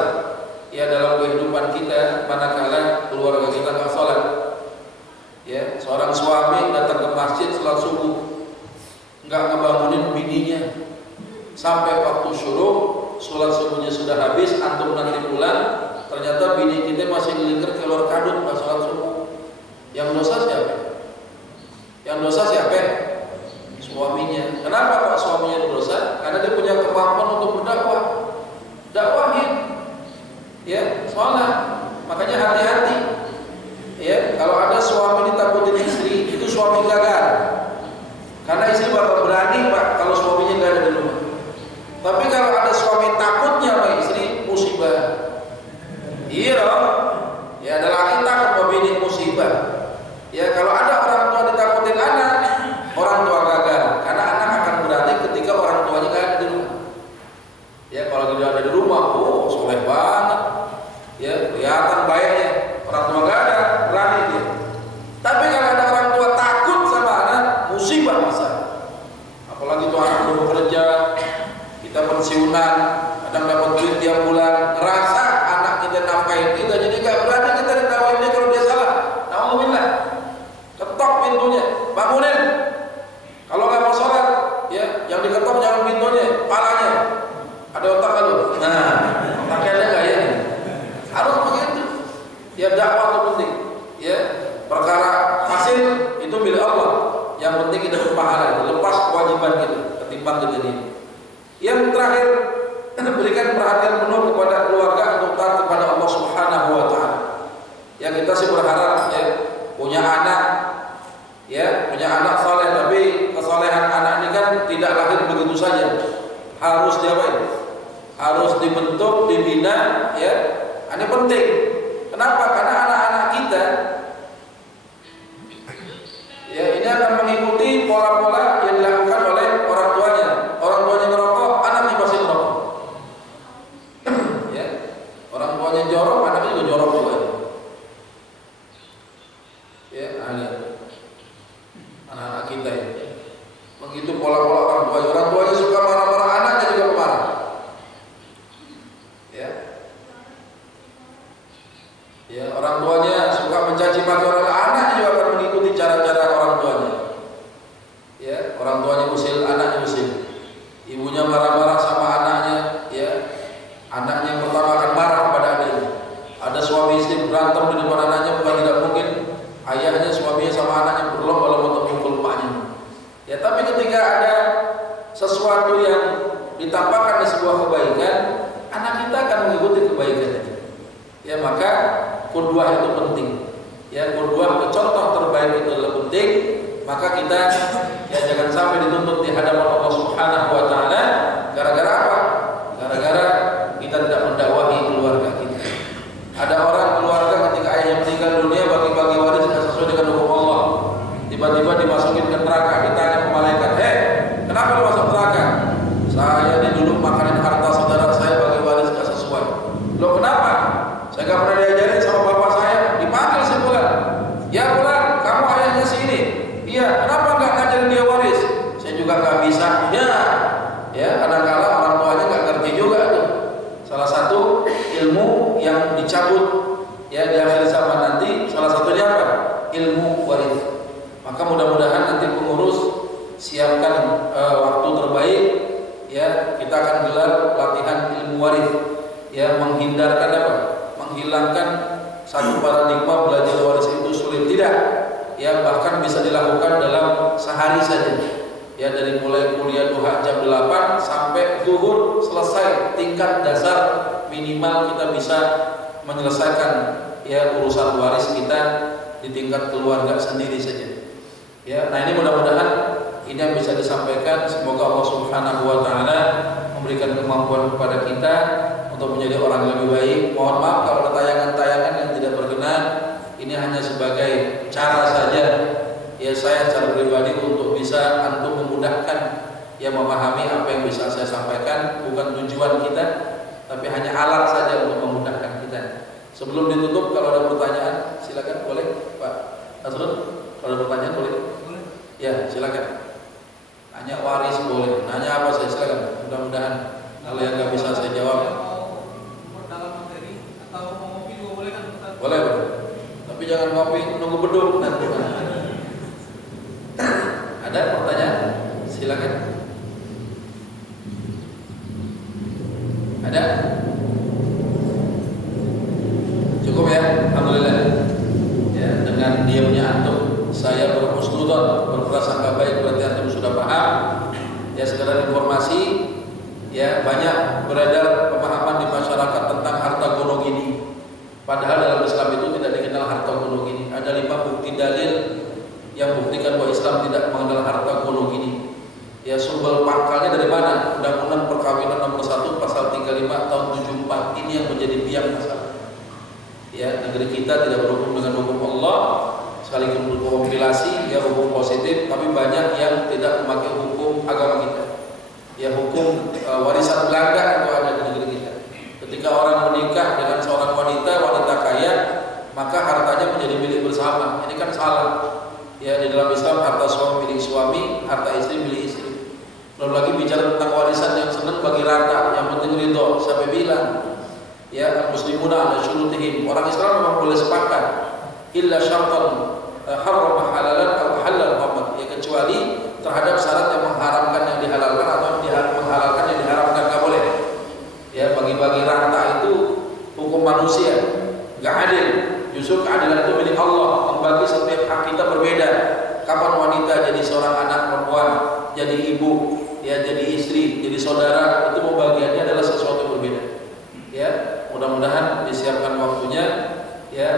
ya dalam kehidupan kita manakala keluarga kita nggak sholat. Ya, seorang suami datang ke masjid sholat subuh, nggak ngebangunin bininya sampai waktu syuruk, sholat subuhnya sudah habis, antum nanti pulang, ternyata bini kita masih ngelingkar keluar kadut pas sholat subuh. Yang dosa siapa? Yang dosa siapa? penting. Ya, perkara hasil itu milik Allah. Yang penting kita berpahala, lepas kewajiban kita ketimbang kejadian. Yang terakhir, berikan perhatian penuh kepada keluarga untuk taat kepada Allah Subhanahu wa taala. Ya, kita sih berharap ya punya anak saleh, tapi kesolehan anak ini kan tidak lahir begitu saja. Harus diapain? Harus dibentuk, dibina, ya. Ini penting. Kenapa? Karena anak-anak kita ya ini akan mengikuti pola-pola yang dilakukan oleh orang tuanya. Orang tuanya ngerokok, anaknya pasti ngerokok. Ya. Orang tuanya jorok, anaknya juga jorok juga. Ya, anak-anak kita ya. Begitu pola-pola orang tuanya. Orang tuanya suka marah-marah, anaknya juga marah. Ya. Ya, orang tuanya suka mencaci maki orang, anaknya juga akan mengikuti cara-cara orang tuanya. Ya, orang tuanya usil, anaknya usil. Ibunya marah-marah sama anaknya, ya. Anaknya yang pertama akan marah kepada adiknya. Ada suami istri berantem di depan anaknya, bukan tidak mungkin ayahnya, suaminya sama anaknya berlomba-lomba untuk mukul emaknya. Ya, tapi ketika ada sesuatu yang ditampakkan di sebuah kebaikan, anak kita akan mengikuti kebaikan itu. Ya, maka qudwah itu penting. Ya, qudwah, contoh terbaik itu adalah penting. Maka kita ya jangan sampai dituntut di hadapan Allah Subhanahu wa taala gara-gara apa? Gara-gara kita tidak mendakwahi keluarga kita. Ada orang keluarga ketika ayahnya meninggal dunia bagi-bagi waris tidak sesuai dengan hukum Allah. Tiba-tiba dimasukin ke neraka, ditanya ke malaikat, kenapa lu masuk neraka?" "Saya ini dulu makanin harta saudara saya bagi waris tidak sesuai." "Loh, kenapa?" "Saya nggak pernah diajarin sama bapak saya." Dipanggil si fulan. "Ya fulan, kamu ayahnya sini." "Iya, kenapa nggak ngajarin dia waris?" "Saya juga nggak bisa." Ya, kadang-kala orang tuanya nggak ngerti juga tuh. Salah satu ilmu yang dicabut ya di akhir zaman nanti, salah satunya apa? Ilmu waris. Maka mudah-mudahan nanti pengurus siapkan waktu terbaik ya, kita akan gelar pelatihan ilmu waris ya, menghindarkan apa? Menghilangkan satu paradigma belajar waris itu sulit, tidak ya, bahkan bisa dilakukan dalam sehari saja ya, dari mulai kuliah duha jam 8 sampai zuhur selesai, tingkat dasar minimal kita bisa menyelesaikan ya urusan waris kita di tingkat keluarga sendiri saja. Ya, nah ini mudah-mudahan ini yang bisa disampaikan. Semoga Allah Subhanahu wa taala memberikan kemampuan kepada kita untuk menjadi orang yang lebih baik. Mohon maaf kalau ada tayangan-tayangan yang tidak berkenan. Ini hanya sebagai cara saja ya saya secara pribadi untuk bisa antum memudahkan ya memahami apa yang bisa saya sampaikan, bukan tujuan kita, tapi hanya alat saja untuk memudahkan kita. Sebelum ditutup, kalau ada pertanyaan silakan, boleh Pak Nasrul, kalau ada pertanyaan boleh. Ya, silakan. Nanya waris boleh, nanya apa saya silakan. Mudah-mudahan kalau yang nggak bisa saya jawab. Dalam materi atau mau ngopi juga boleh kan? Boleh, boleh. Tapi jangan ngopi nunggu beduk nanti. Ada pertanyaan? Silakan. Ada? Cukup ya, alhamdulillah. Ya, dengan diamnya antum, saya berhusnudzon, berprasangka baik, berarti antum sudah paham. Ya, sekedar informasi. Ya, banyak beredar pemahaman di masyarakat tentang harta gono gini. Padahal dalam Islam itu tidak dikenal harta gono gini. Ada 5 bukti dalil yang buktikan bahwa Islam tidak mengenal harta gono gini. Ya, sumber pangkalnya dari mana? Undang-Undang Perkawinan Nomor 1 Pasal 35 Tahun 74. Ini yang menjadi biang masalah. Ya, negeri kita tidak berhukum dengan hukum Allah, sekaligus berkompilasi ya hukum positif, tapi banyak yang tidak memakai hukum agama kita. Ya, hukum warisan Belanda itu ada di negeri kita. Ketika orang menikah dengan seorang wanita kaya, maka hartanya menjadi milik bersama. Ini kan salah. Ya, di dalam Islam harta suami milik suami, harta istri milik istri. Belum lagi bicara tentang warisan yang senang bagi rata, yang penting ridho. Siapa bilang? Ya, muslimuna ala syurutihim. Orang Islam memang boleh sepakat. Illa syartan harrama halalan atau halal muhammad. Ya, kecuali terhadap syarat yang mengharamkan yang dihalalkan atau menghalalkan yang diharamkan, nggak boleh. Ya, bagi-bagi rata itu hukum manusia, nggak adil. Justru keadilan itu milik Allah, membagi setiap hak kita berbeda. Kapan wanita jadi seorang anak perempuan, jadi ibu, ya jadi istri, jadi saudara, itu pembagiannya adalah sesuatu yang berbeda. Ya, mudah-mudahan disiapkan waktunya. Ya,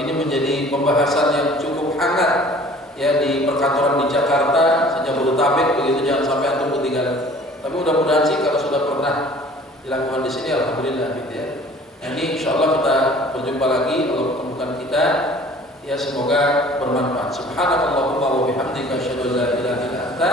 ini menjadi pembahasan yang cukup hangat ya di perkantoran di Jakarta, Jabodetabek begitu, jangan sampai antum ketinggalan. Tapi mudah-mudahan sih kalau sudah pernah dilakukan di sini, alhamdulillah gitu ya. Ini insyaallah kita berjumpa lagi, Allah pertemukan kita. Ya semoga bermanfaat. Subhanakallahumma wa bihamdika asyhadu an la ilaha illa anta